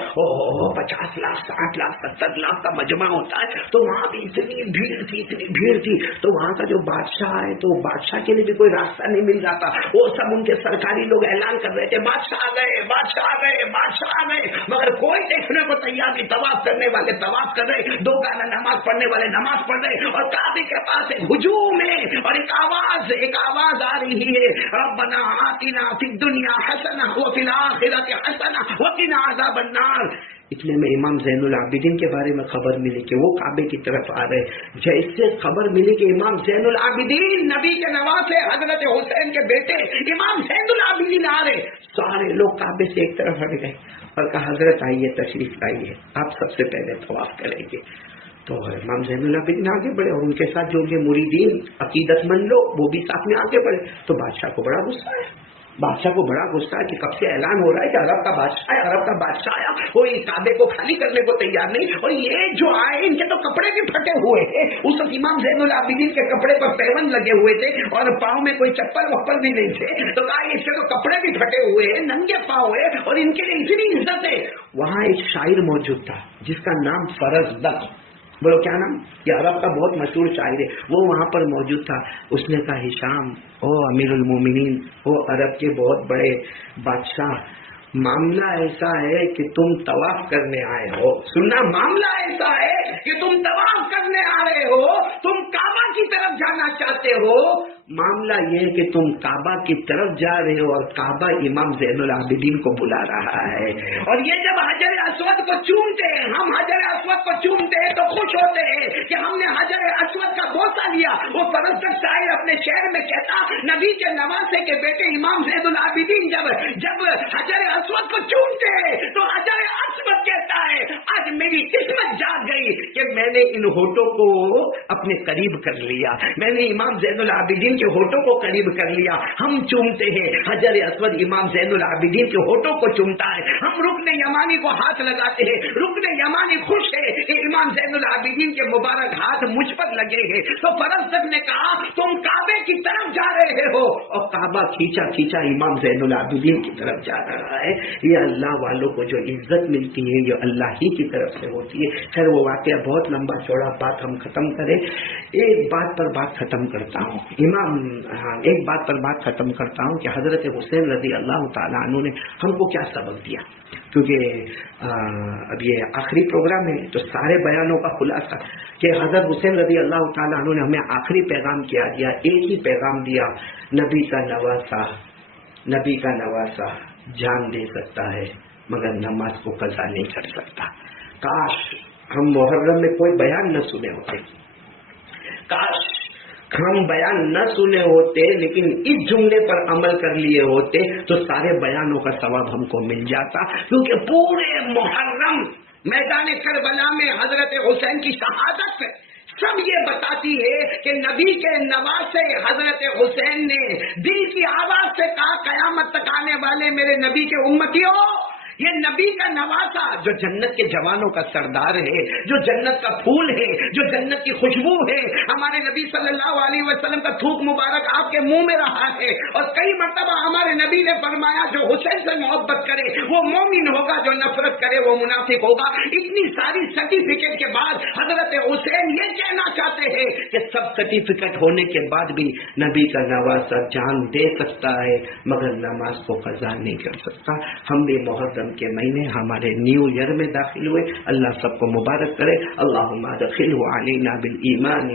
50 لاکھ 60 لاکھ 70 لاکھ کا مجمع ہوتا ہے تو وہاں بھی اتنی بھیڑ تھی, اتنی بھیڑ تھی. تو وہاں کا جو بادشاہ ہے تو بادشاہ کے لیے بھی کوئی راستہ نہیں مل جاتا. وہ سب ان کے سرکاری لوگ اعلان کر رہے تھے, بادشاہ آ گئے, بادشاہ آ گئے، بادشاہ آ گئے، مگر کوئی دیکھنے کو تیار نہیں. طواف کرنے والے طواف کر رہے، دو گانا نماز پڑھنے والے نماز پڑھ رہے، اور کعبے کے پاس ایک ہجوم ہے اور ایک آواز آ رہی ہے، ربنا آتنا فی الدنیا حسنہ وفی الآخرۃ حسنہ وقنا عذاب النار. اتنے میں امام زین العابدین کے بارے میں خبر ملی کہ وہ کعبے کی طرف آ رہے. جیسے خبر ملی کہ امام زین العابدین نبی کے نواسے حضرت حسین کے بیٹے امام زین العابدین آ رہے، سارے لوگ کعبے سے ایک طرف ہٹ گئے اور کہا حضرت آئیے، تشریف لائیے، آپ سب سے پہلے طواف کریں گے. تو امام زین العابدین آگے بڑھے اور ان کے ساتھ جو ان کے مریدین عقیدت مند لوگ وہ بھی ساتھ میں آگے بڑھے. تو بادشاہ کو بڑا غصہ ہے، بادشاہ کو بڑا غصہ ہے کہ کب سے اعلان ہو رہا ہے کہ عرب کا بادشاہ ہے، عرب کا بادشاہ آیا، کوئی کعبے کو خالی کرنے کو تیار نہیں. اور یہ جو آئے ان کے تو کپڑے بھی پھٹے ہوئے ہیں. اس وقت امام زین العابدین کے کپڑے پر پیون لگے ہوئے تھے اور پاؤں میں کوئی چپل وپل بھی نہیں تھے. تو کہا اس کے تو کپڑے بھی پھٹے ہوئے ہیں، ننگے پاؤں ہے، اور ان کے لیے اتنی عزت ہے. وہاں ایک شاعر موجود تھا جس کا نام فرزدق، بولو کیا نام، یہ عرب کا بہت مشہور شاعر ہے، وہ وہاں پر موجود تھا. اس نے کہا ہشام، او امیر المومنین، او عرب کے بہت بڑے بادشاہ، معاملہ ایسا ہے کہ تم طواف کرنے آئے ہو. سننا، معاملہ ایسا ہے کہ تم طواف کرنے آ رہے ہو، تم کعبہ کی طرف جانا چاہتے ہو. معاملہ یہ ہے کہ تم کعبہ کی طرف جا رہے ہو اور کعبہ امام زین العابدین کو بلا رہا ہے. اور یہ جب حجر اسود کو چومتے ہیں، ہم حجر اسود کو چومتے ہیں تو خوش ہوتے ہیں کہ ہم نے حجر اسود کا بوسہ لیا. وہ فرزدق شاعر اپنے شعر میں کہتا، نبی کے نواسے کے بیٹے امام زین العابدین جب حجر اسود کو چومتے ہیں تو حجر اسود کہتا ہے آج میری قسمت جاگ گئی کہ میں نے ان ہونٹوں کو اپنے قریب کر لیا، میں نے امام زین العابدین کے ہونٹوں کو قریب کر لیا. ہم چومتے ہیں حجر اسود، امام زین العابدین کے ہونٹوں کو چومتا ہے. ہم رکن یمانی کو ہاتھ لگاتے ہیں، رکن یمانی خوش ہے کہ امام زین العابدین کے مبارک ہاتھ مجھ پر لگے ہیں. تو فرزدق نے کہا تم کعبے کی طرف جا رہے ہو، اور کعبہ کھینچا کھینچا امام زین العابدین کی طرف جا رہا ہے. یہ اللہ والوں کو جو عزت ملتی ہے یہ اللہ ہی کی طرف سے ہوتی ہے. خیر وہ واقعہ بہت لمبا چوڑا، بات ہم ختم کریں. ایک بات پر بات ختم کرتا ہوں، ایک بات پر بات ختم کرتا ہوں کہ حضرت حسین رضی اللہ تعالیٰ عنہ نے ہم کو کیا سبق دیا. کیونکہ اب یہ آخری پروگرام ہے تو سارے بیانوں کا خلاصہ کہ حضرت حسین رضی اللہ تعالیٰ عنہ نے ہمیں آخری پیغام کیا دیا، ایک ہی پیغام دیا، نبی کا نواسا جان دے سکتا ہے مگر نماز کو قضا نہیں کر سکتا. کاش ہم محرم میں کوئی بیان نہ سنے ہوتے، کاش ہم بیان نہ سنے ہوتے، لیکن اس جملے پر عمل کر لیے ہوتے تو سارے بیانوں کا ثواب ہم کو مل جاتا. کیونکہ پورے محرم میدان کربلا میں حضرت حسین کی شہادت سب یہ بتاتی ہے کہ نبی کے نواسے حضرت حسین نے دل کی آواز سے کہا، قیامت تک آنے والے میرے نبی کے امتیوں، یہ نبی کا نواسا جو جنت کے جوانوں کا سردار ہے، جو جنت کا پھول ہے، جو جنت کی خوشبو ہے، ہمارے نبی صلی اللہ علیہ وسلم کا تھوک مبارک آپ کے منہ میں رہا ہے. اور کئی مرتبہ ہمارے نبی نے فرمایا جو حسین سے محبت کرے وہ مومن ہوگا، جو نفرت کرے وہ منافق ہوگا. اتنی ساری سرٹیفکیٹ کے بعد حضرت حسین یہ کہنا چاہتے ہیں کہ سب سرٹیفکیٹ ہونے کے بعد بھی نبی کا نواسا جان دے سکتا ہے مگر نماز کو قضا نہیں کر سکتا. ہم بھی محرم کے مہینے ہمارے نیو ایئر میں داخل ہوئے، اللہ سب کو مبارک کرے. اللہم ادخلہ علینا بالایمان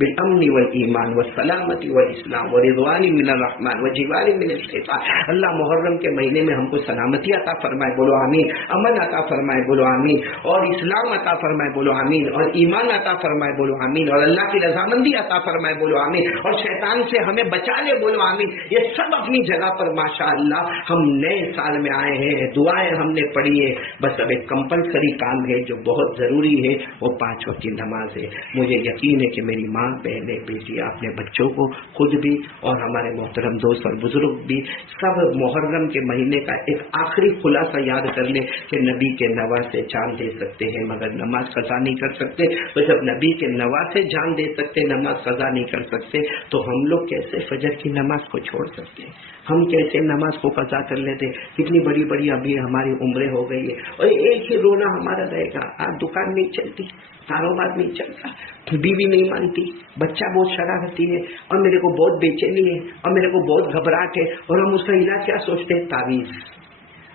بالامن والایمان والسلامت والاسلام ورضوان من الرحمن وجوار من الشیطان. اللہ محرم کے مہینے میں ہم کو سلامتی عطا فرمائے، بولو آمین. امن عطا فرمائے، بولو آمین. اور اسلام عطا فرمائے، بولو آمین. اور ایمان عطا فرمائے، بولو آمین. اور اللہ کی رضامندی عطا فرمائے، بولو آمین. اور شیطان سے ہمیں بچا لے، بولو آمین. یہ سب اپنی جگہ پر ماشاءاللہ ہم نئے سال میں آئے ہیں، دعائیں ہم نے پڑھی ہے. بس اب ایک کمپلسری کام ہے جو بہت ضروری ہے، وہ 5 وقت کی نماز ہے. مجھے یقین ہے کہ میری ماں، بہنیں، بیٹی، اپنے بچوں کو، خود بھی اور ہمارے محترم دوست اور بزرگ بھی سب محرم کے مہینے کا ایک آخری خلاصہ یاد کر لیں کہ نبی کے نواسے جان دے سکتے ہیں مگر نماز قضا نہیں کر سکتے. تو جب نبی کے نواسے جان دے سکتے، نماز قضا نہیں کر سکتے، تو ہم لوگ کیسے فجر کی نماز کو چھوڑ سکتے ہیں؟ ہم کیسے نماز کو قضا کر لیتے؟ کتنی بڑی بڑی ابھی ہماری عمریں ہو گئی ہے اور ایک ہی رونا ہمارا رہے گا. آج دکان نہیں چلتی، کاروبار نہیں چلتا، بیوی نہیں مانتی، بچہ بہت شرارتی ہے اور میرے کو بہت بے چینی ہے اور میرے کو بہت گھبراہٹ ہے، اور ہم اس کا علاج کیا سوچتے ہیں؟ تعویذ.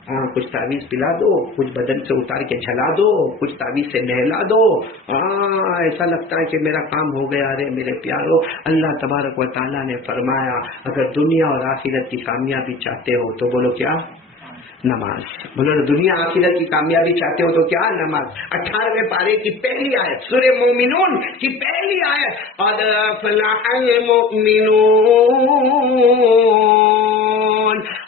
ہاں کچھ تعویذ پلا دو، کچھ بدن سے اتار کے جلا دو، کچھ تعویذ سے نہلا دو، ہاں ایسا لگتا ہے کہ میرا کام ہو گیا۔ ارے میرے پیارو، اللہ تبارک و تعالیٰ نے فرمایا اگر دنیا اور آخرت کی کامیابی چاہتے ہو تو بولو کیا؟ نماز۔ بولو دنیا آخرت کی کامیابی چاہتے ہو تو کیا؟ نماز۔ 18ویں پارے کی پہلی آیت، سورہ مومنون کی پہلی آیت، قد افلح المؤمنون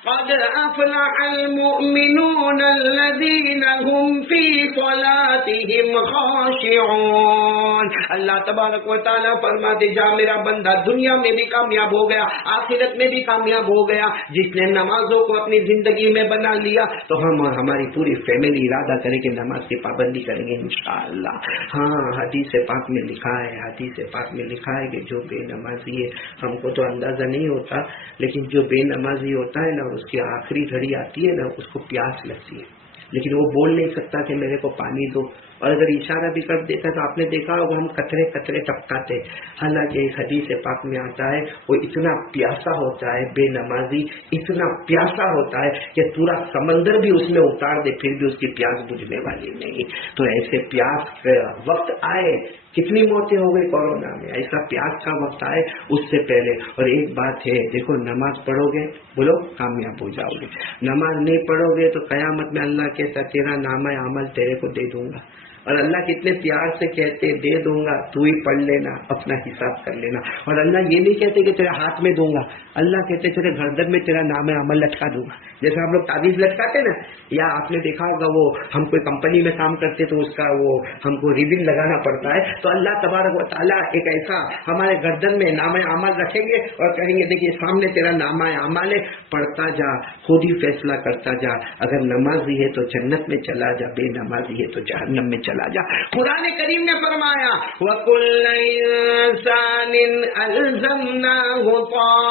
قد افلح المؤمنون الذين هم في صلاتهم خاشعون۔ اللہ تبارک و تعالیٰ فرماتے جا میرا بندہ دنیا میں بھی کامیاب ہو گیا، آخرت میں بھی کامیاب ہو گیا، جس نے نمازوں کو اپنی زندگی میں بنا لیا تو ہم اور ہماری پوری فیملی ارادہ کریں کہ نماز کی پابندی کریں گے انشاءاللہ۔ ہاں حدیث پاک میں لکھا ہے، حدیث پاک میں لکھا ہے کہ جو بے نمازی ہے، ہم کو تو اندازہ نہیں ہوتا لیکن جو بے نمازی ہوتا ہے نا اس کی آخری گھڑی آتی ہے نا اس کو پیاس لگتی ہے لیکن وہ بول نہیں سکتا کہ میرے کو پانی دو، اور اگر اشارہ بھی کر دیتا تو آپ نے دیکھا ہوگا ہم قطرے قطرے ٹپکاتے، حالانکہ ایک حدیث پاک میں آتا ہے وہ اتنا پیاسا ہوتا ہے بے نمازی، اتنا پیاسا ہوتا ہے کہ پورا سمندر بھی اس میں اتار دے پھر بھی اس کی پیاس بجھنے والی نہیں۔ تو ایسے پیاس وقت آئے، کتنی موتیں ہو گئی کورونا میں، ایسا پیاس کا وقت آئے اس سے پہلے۔ اور ایک بات ہے دیکھو، نماز پڑھو گے بولو کامیاب ہو جاؤ گے، نماز نہیں پڑھو گے تو قیامت میں اللہ کہتا تیرا نامہ عمل تیرے کو دے دوں گا، اور اللہ کتنے پیار سے کہتے دے دوں گا، تو ہی پڑھ لینا، اپنا حساب کر لینا۔ اور اللہ یہ نہیں کہتے کہ تیرے ہاتھ میں دوں گا، اللہ کہتے تیرے گردن میں تیرا نام عمل لٹکا دوں گا، جیسے ہم لوگ تعویذ لٹکاتے نا، یا آپ نے دیکھا ہوگا وہ ہم کوئی کمپنی میں کام کرتے تو اس کا وہ ہم کو ریبن لگانا پڑتا ہے، تو اللہ تبارک و تعالیٰ ایک ایسا ہمارے گردن میں نام عمل رکھیں گے اور کہیں گے دیکھیے سامنے تیرا نام عمل ہے، پڑھتا جا، خود ہی فیصلہ کرتا جا، اگر نمازی ہے تو جنت میں چلا جا، بے نمازی ہے تو جہنم میں چلا جا۔ قرآن کریم نے فرمایا وَكُلَّ إِنسَانٍ أَلْزَمْنَاهُ طَائِرَهُ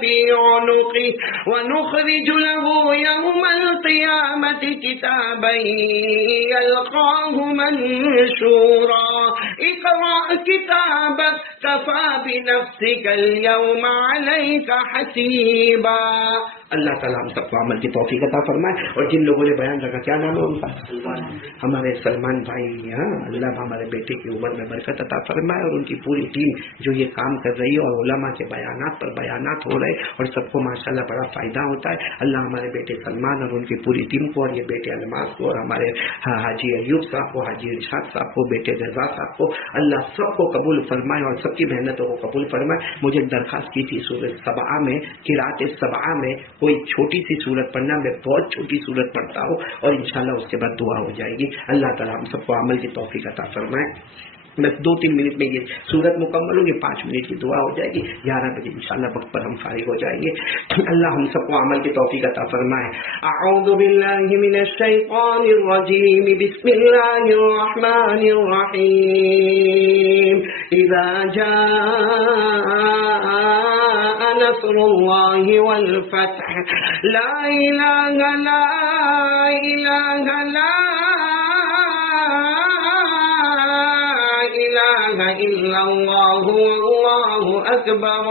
فِي عُنُقِهِ وَنُخْرِجُ لَهُ يَوْمَ الْقِيَامَةِ كِتَابًا يَلْقَاهُ مَنشُورًا اقْرَأْ كِتَابَكَ كَفَى بِنَفْسِكَ الْيَوْمَ عَلَيْكَ حَسِيبًا۔ اللہ تعالیٰ ہم سب کو عمل کی توفیق عطا فرمائے۔ اور جن لوگوں نے بیان رکھا، کیا نام ہے ان کا؟ ہمارے سلمان بھائی، ہاں اللہ ہمارے بیٹے کی عمر میں برکت عطا فرمائے، اور ان کی پوری ٹیم جو یہ کام کر رہی ہے، اور علماء کے بیانات پر بیانات ہو رہے اور سب کو ماشاءاللہ بڑا فائدہ ہوتا ہے۔ اللہ ہمارے بیٹے سلمان اور ان کی پوری ٹیم کو، اور یہ بیٹے الماس کو، اور ہمارے حاجی ایوب صاحب کو، حاجی ارشاد صاحب کو، بیٹے رضا صاحب کو، اللہ سب کو قبول فرمائے اور سب کی محنتوں کو قبول فرمائے۔ مجھے درخواست کی تھی سورۃ سبعہ میں، قرأت سبعہ میں کوئی چھوٹی سی سورت پڑھنا، میں بہت چھوٹی سورت پڑھتا ہوں اور انشاءاللہ اس کے بعد دعا ہو جائے گی۔ اللہ تعالیٰ ہم سب کو عمل کی توفیق عطا فرمائے۔ بس 2-3 منٹ میں یہ سورت مکمل ہوگی، 5 منٹ کی دعا ہو جائے گی، 11 بجے انشاءاللہ وقت پر ہم فارغ ہو جائیں گے۔ اللہ ہم سب کو عمل کی توفیق عطا فرمائے۔ اعوذ باللہ من الشیطان الرجیم، بسم اللہ الرحمن الرحیم۔ اذا جاء نصر اللہ والفتح، لا الہ لا الہ لا الہ الا اللہ واللہ اکبر،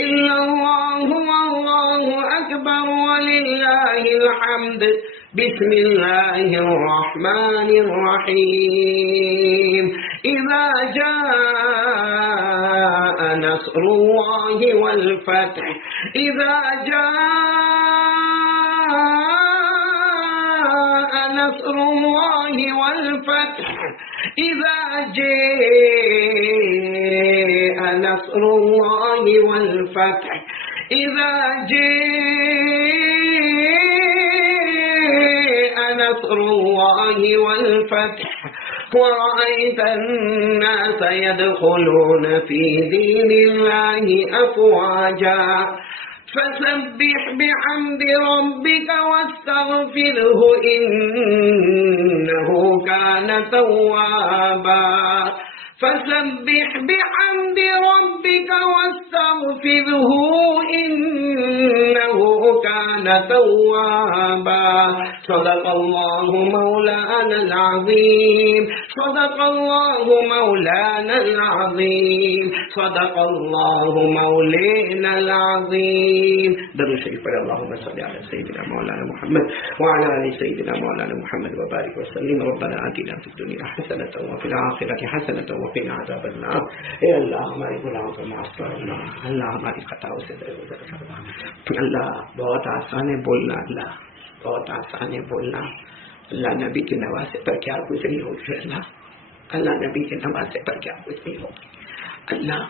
الا اللہ واللہ اکبر وللہ الحمد۔ بسم اللہ الرحمن الرحیم۔ اذا جاء نصر اللہ والفتح، اذا جاء نصر اللہ والفتح، اذا جاء نصر اللہ والفتح، اذا جاء نصر اللہ والفتح، ورأيت الناس يدخلون في دين الله أفواجا، فسبح بحمد ربك واستغفره إنه كان توابا، فسبح بحمد ربك واستغفره إنه كان كان توابا صدق الله مولانا العظيم صدق الله مولانا العظيم صدق الله مولانا العظيم. درود شریف پر اللهم صل على سيدنا مولانا محمد وعلى آل سيدنا مولانا محمد وبارك وسلم. ربنا آتنا في الدنيا حسنة وفي الآخرة حسنة وقنا عذاب النار. اے اللہ ہمارے گناہوں کو معاف فرما، اللہ ہماری خطاؤں سے درگزر فرما. اللہ بہت آسان ہے بولنا، اللہ بہت آسان ہے بولنا. اللہ نبی کے نواسے پر کیا گزری ہوگی، اللہ نبی کے نواسے پر کیا گزری ہوگی. اللہ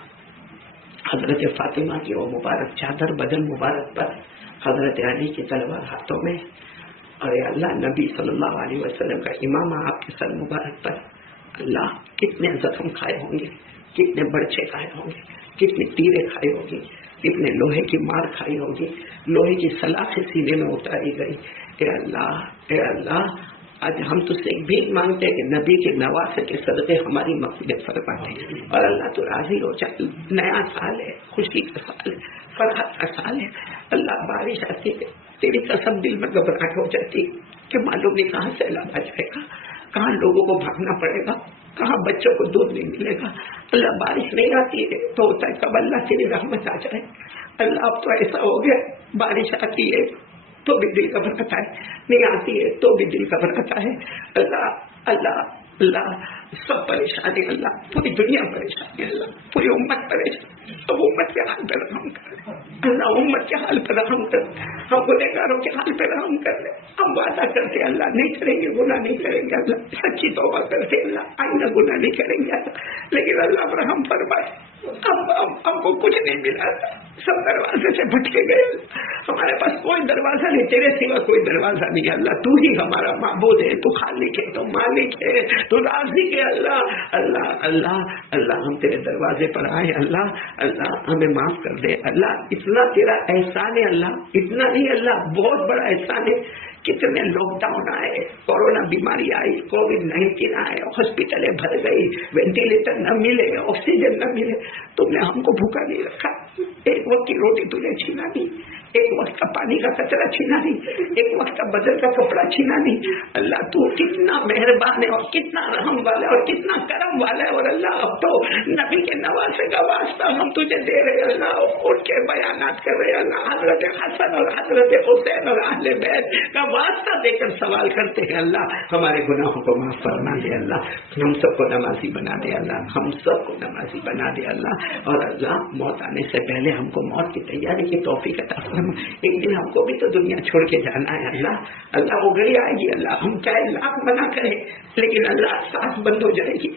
حضرت فاطمہ کی وہ مبارک چادر بدن مبارک پر، حضرت علی کی تلوار ہاتھوں میں، اور اللہ نبی صلی اللہ علیہ وسلم کا امامہ آپ کے سر مبارک پر، اللہ کتنے زخم کھائے ہوں گے، کتنے برچے کھائے ہوں گے، کتنے تیرے کھائے ہوں گے، کتنے لوہے کی مار کھائی ہوگی، لوہے کی سلاخیں سینے میں اتاری گئی. اے اللہ آج ہم تجھ سے ایک بھیک مانگتے ہیں کہ نبی کے نواسے کے صدقے ہماری مغفرت فرما دے. اور اللہ تو راضی ہو جائے. نیا سال ہے، خوشی کا سال ہے، فرحت کا سال ہے. اللہ بارش آتی ہے، تیری قسم دل میں گھبراہٹ ہو جاتی ہے کہ معلوم نہیں کہاں سے سیلاب آ جائے گا، کہاں لوگوں کو بھاگنا پڑے گا، کہاں بچوں کو دودھ نہیں ملے گا. اللہ بارش نہیں آتی ہے تو ہوتا ہے کب اللہ تیری رحمت آ جائے. اللہ اب تو ایسا ہو گیا، بارش آتی ہے تو بھی دل گھبراتا ہے، نہیں آتی ہے تو بھی دل گھبراتا ہے. اللہ اللہ اللہ سب پریشانی، اللہ پوری دنیا پریشانی، اللہ پوری امت پریشانی. سب امت کے حال پہ رحم کر، اللہ امت کے حال پہ رحم کر، ہم گنہگاروں کے حال پہ رحم کر دے. ہم وعدہ کرتے اللہ نہیں کریں گے، گناہ نہیں کریں گے، اللہ سچی توبہ کرتے اللہ آئندہ گناہ نہیں کریں گے اللہ. لیکن اللہ پر رحم فرمائے. ہم کو کچھ نہیں ملا، سب دروازے سے بھٹکے گئے. ہمارے پاس کوئی دروازہ نہیں، تیرے سوا کوئی دروازہ نہیں. اللہ تو ہی ہمارا معبود ہے، تو خالق ہے، تو مالک ہے، تو رازق ہے. اللہ اللہ اللہ اللہ ہم تیرے دروازے پر آئے. اللہ اللہ ہمیں معاف کر دے. اللہ اتنا تیرا احسان ہے، اللہ اتنا نہیں، اللہ بہت بڑا احسان ہے. کتنے لاک ڈاؤن آئے، کورونا بیماری آئی، کووڈ-19 آئے، ہاسپٹلیں بھر گئی، وینٹیلیٹر نہ ملے، آکسیجن نہ ملے. تم نے ہم کو بھوکا نہیں رکھا، ایک وقت کی روٹی تم نے چھینا نہیں، ایک وقت کا پانی کا قطرہ چھینا نہیں، ایک وقت کا بدن کا کپڑا چھینا نہیں. اللہ تو کتنا مہربان ہے اور کتنا رحم والا ہے اور کتنا کرم والا ہے. اور اللہ اب تو نبی کے نواسے کا واسطہ ہم تجھے دے رہے ہیں. اللہ ان کے بیانات کر رہے ہیں. اللہ حضرت حسن اور حضرت حسین اور اہل بیت کا واسطہ دے کر سوال کرتے ہیں. اللہ ہمارے گناہوں کو معاف فرما دے. اللہ ہم سب کو نمازی بنا دے. اللہ ہم سب کو نمازی بنا دے. اللہ اور اللہ موت آنے سے پہلے ہم کو موت کی تیاری کی توفیق عطا فرما. ایک دن ہم کو بھی تو دنیا چھوڑ کے جانا ہے. اللہ اللہ وہ گھڑی آئے گی. اللہ ہم چاہے لاکھ منع کریں لیکن اللہ سانس بند ہو جائے گی.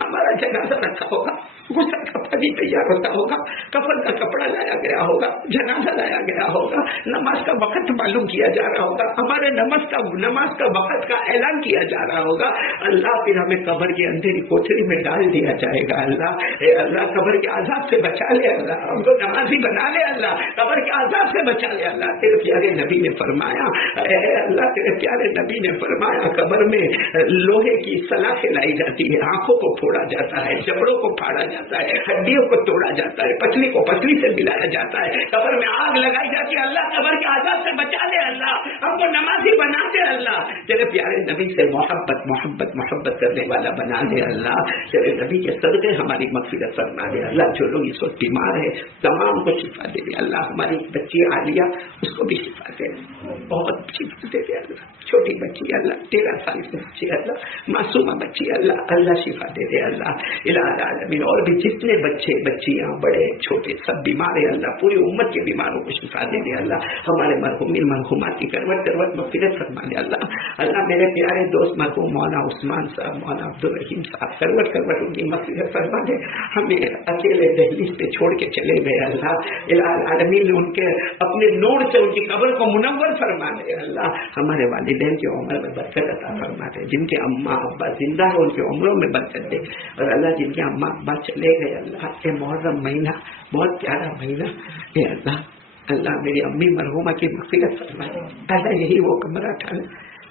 ہمارا جنازہ رکھا ہوگا، غسل کا پانی تیار ہوتا ہوگا، کفن کا کپڑا لایا گیا ہوگا، جنازہ لایا گیا ہوگا، نماز کا وقت معلوم کیا جا رہا ہوگا، ہمارے نماز کا وقت کا اعلان کیا جا رہا ہوگا. اللہ پھر ہمیں قبر کی اندھیری کوٹری میں ڈال دیا جائے گا. اللہ اے اللہ قبر کے عذاب سے بچا لے. اللہ ہم کو نمازی بنا لے. اللہ قبر کے عذاب سے بچا لے. اللہ تیرے پیارے نبی نے فرمایا، اے اللہ تیرے پیارے نبی نے فرمایا قبر میں لوہے کی سلاخیں لائی جاتی ہے، آنکھوں کو پھوڑا جاتا ہے، جبڑوں کو پھاڑا جاتا ہے، ہڈیوں کو توڑا جاتا ہے، پتلی کو پتلی سے ملایا جاتا ہے، قبر میں آگ لگائی جاتی ہے. اللہ قبر کے عذاب سے بچا لے. اللہ ہم کو نمازی بنا دے. اللہ تیرے پیارے نبی سے محبت کرنے والا بنا دے. اللہ تیرے نبی کے صدقے ہماری مغفرت فرما دے. اللہ جو لوگ اس وقت بیمار ہے تمام کو شفا دے دے. اللہ ہماری بچی عالیہ اس کو بھی شفا دے، بہت شفا دے دے. اللہ چھوٹی بچی اللہ 13 سال کی بچی اللہ معصومہ بچی اللہ شفا دے دے. اللہ الہ العالمین اور بھی جتنے بچے بچیاں بڑے چھوٹے سب بیمار ہیں اللہ پوری امت کے بیماروں کو شفا دے دے. اللہ ہمارے مرحومین مرحومات کی کروٹ مغفرت فرما دے. اللہ میرے پیارے دوست مرحوم مولانا عثمان صاحب، مولانا عبدالرحیم صاحب کروٹ ان کی مغفرت فرما دے. ہمیں اکیلے دہلیز پہ چھوڑ کے چلے گئے. اللہ الہ العالمین ان کے اپنے نور سے ان کی قبر کو منور فرما دے. اللہ ہمارے والدین کی عمر میں برکت عطا فرما دے. جن کے اماں ابا زندہ ہے ان کی عمروں میں برکت دے. اور اللہ جن کے اماں ابا چلے گئے اللہ کے محرم مہینہ بہت پیارا مہینہ اے اللہ اللہ میری امی مرحومہ کی مغفرت فرما دے. اللہ یہی وہ کمرہ تھا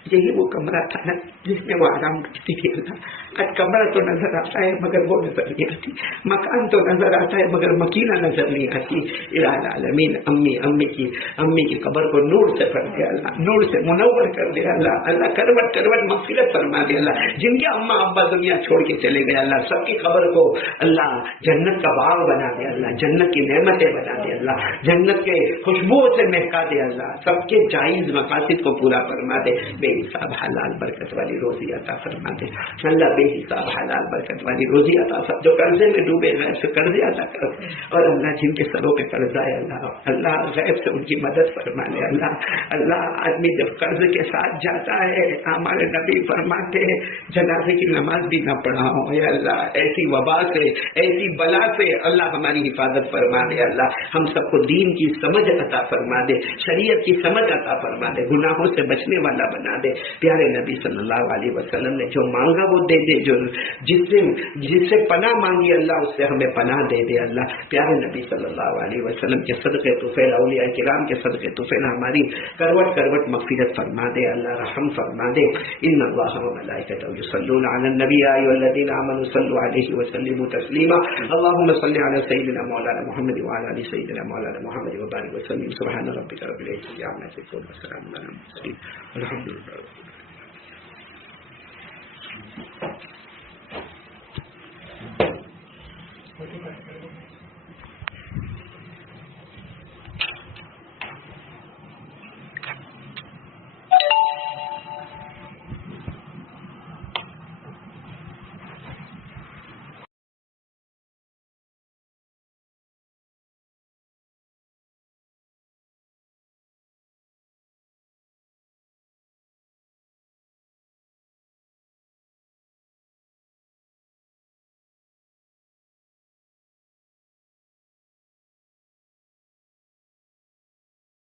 یہی وہ کمرہ تھا نا جس میں وہ آرام کرتی تھی اللہ. آج کمرہ تو نظر آتا ہے مگر وہ نظر نہیں آتی, مکان تو نظر آتا ہے مگر مکینہ نظر نہیں آتی. الہ العالمین امی کی قبر کو نور سے بھر دے اللہ, نور سے منور کر دے اللہ. اللہ کروٹ کروٹ مغفرت فرما دے اللہ. جن کے اماں ابا دنیا چھوڑ کے چلے گئے اللہ, سب کی قبر کو اللہ جنت کا باغ بنا دے اللہ, جنت کی نعمتیں بنا دے اللہ, جنت کے خوشبو سے مہکا دے اللہ. سب کے جائز مقاصد کو پورا فرما دے. بے حساب حلال برکت والی روزی عطا فرما دے اللہ. بے حساب حلال برکت والی روزی عطا فرما. جو قرضے میں ڈوبے غیب سے قرضے عطا کر, اور اللہ جن کے سروں پہ قرضہ ہے اللہ غیب سے ان کی مدد فرما لے اللہ. اللہ آدمی جب قرض کے ساتھ جاتا ہے, ہمارے نبی فرماتے ہیں جنازے کی نماز بھی نہ پڑھاؤ اے اللہ. ایسی وبا سے ایسی بلا سے اللہ ہماری حفاظت فرما دے اللہ. ہم سب کو دین کی سمجھ عطا فرما دے, شریعت کی سمجھ عطا فرما دے, گناہوں سے بچنے والا بنا دے. پیارے نبی صلی اللہ علیہ وسلم نے جو مانگا وہ دے دے, جو جس سے پناہ مانگی اللہ اس سے ہمیں پناہ دے دے اللہ. پیارے نبی صلی اللہ علیہ وسلم کے صدقے طفیل, اولیاء کرام کے صدقے طفیل ہماری کروٹ کروٹ مغفرت فرما دے اللہ, رحم فرما دے. ان اللہ و ملائکتہ یصلون علی النبی یا ایھا الذین آمنوا صلوا علیہ وسلموا تسلیما. اللهم صل علی سیدنا مولانا محمد وعلی آل سیدنا مولانا محمد وبارک وسلم. سبحان ربک رب العزۃ عما یصفون وسلام علی المرسلین والحمد للہ.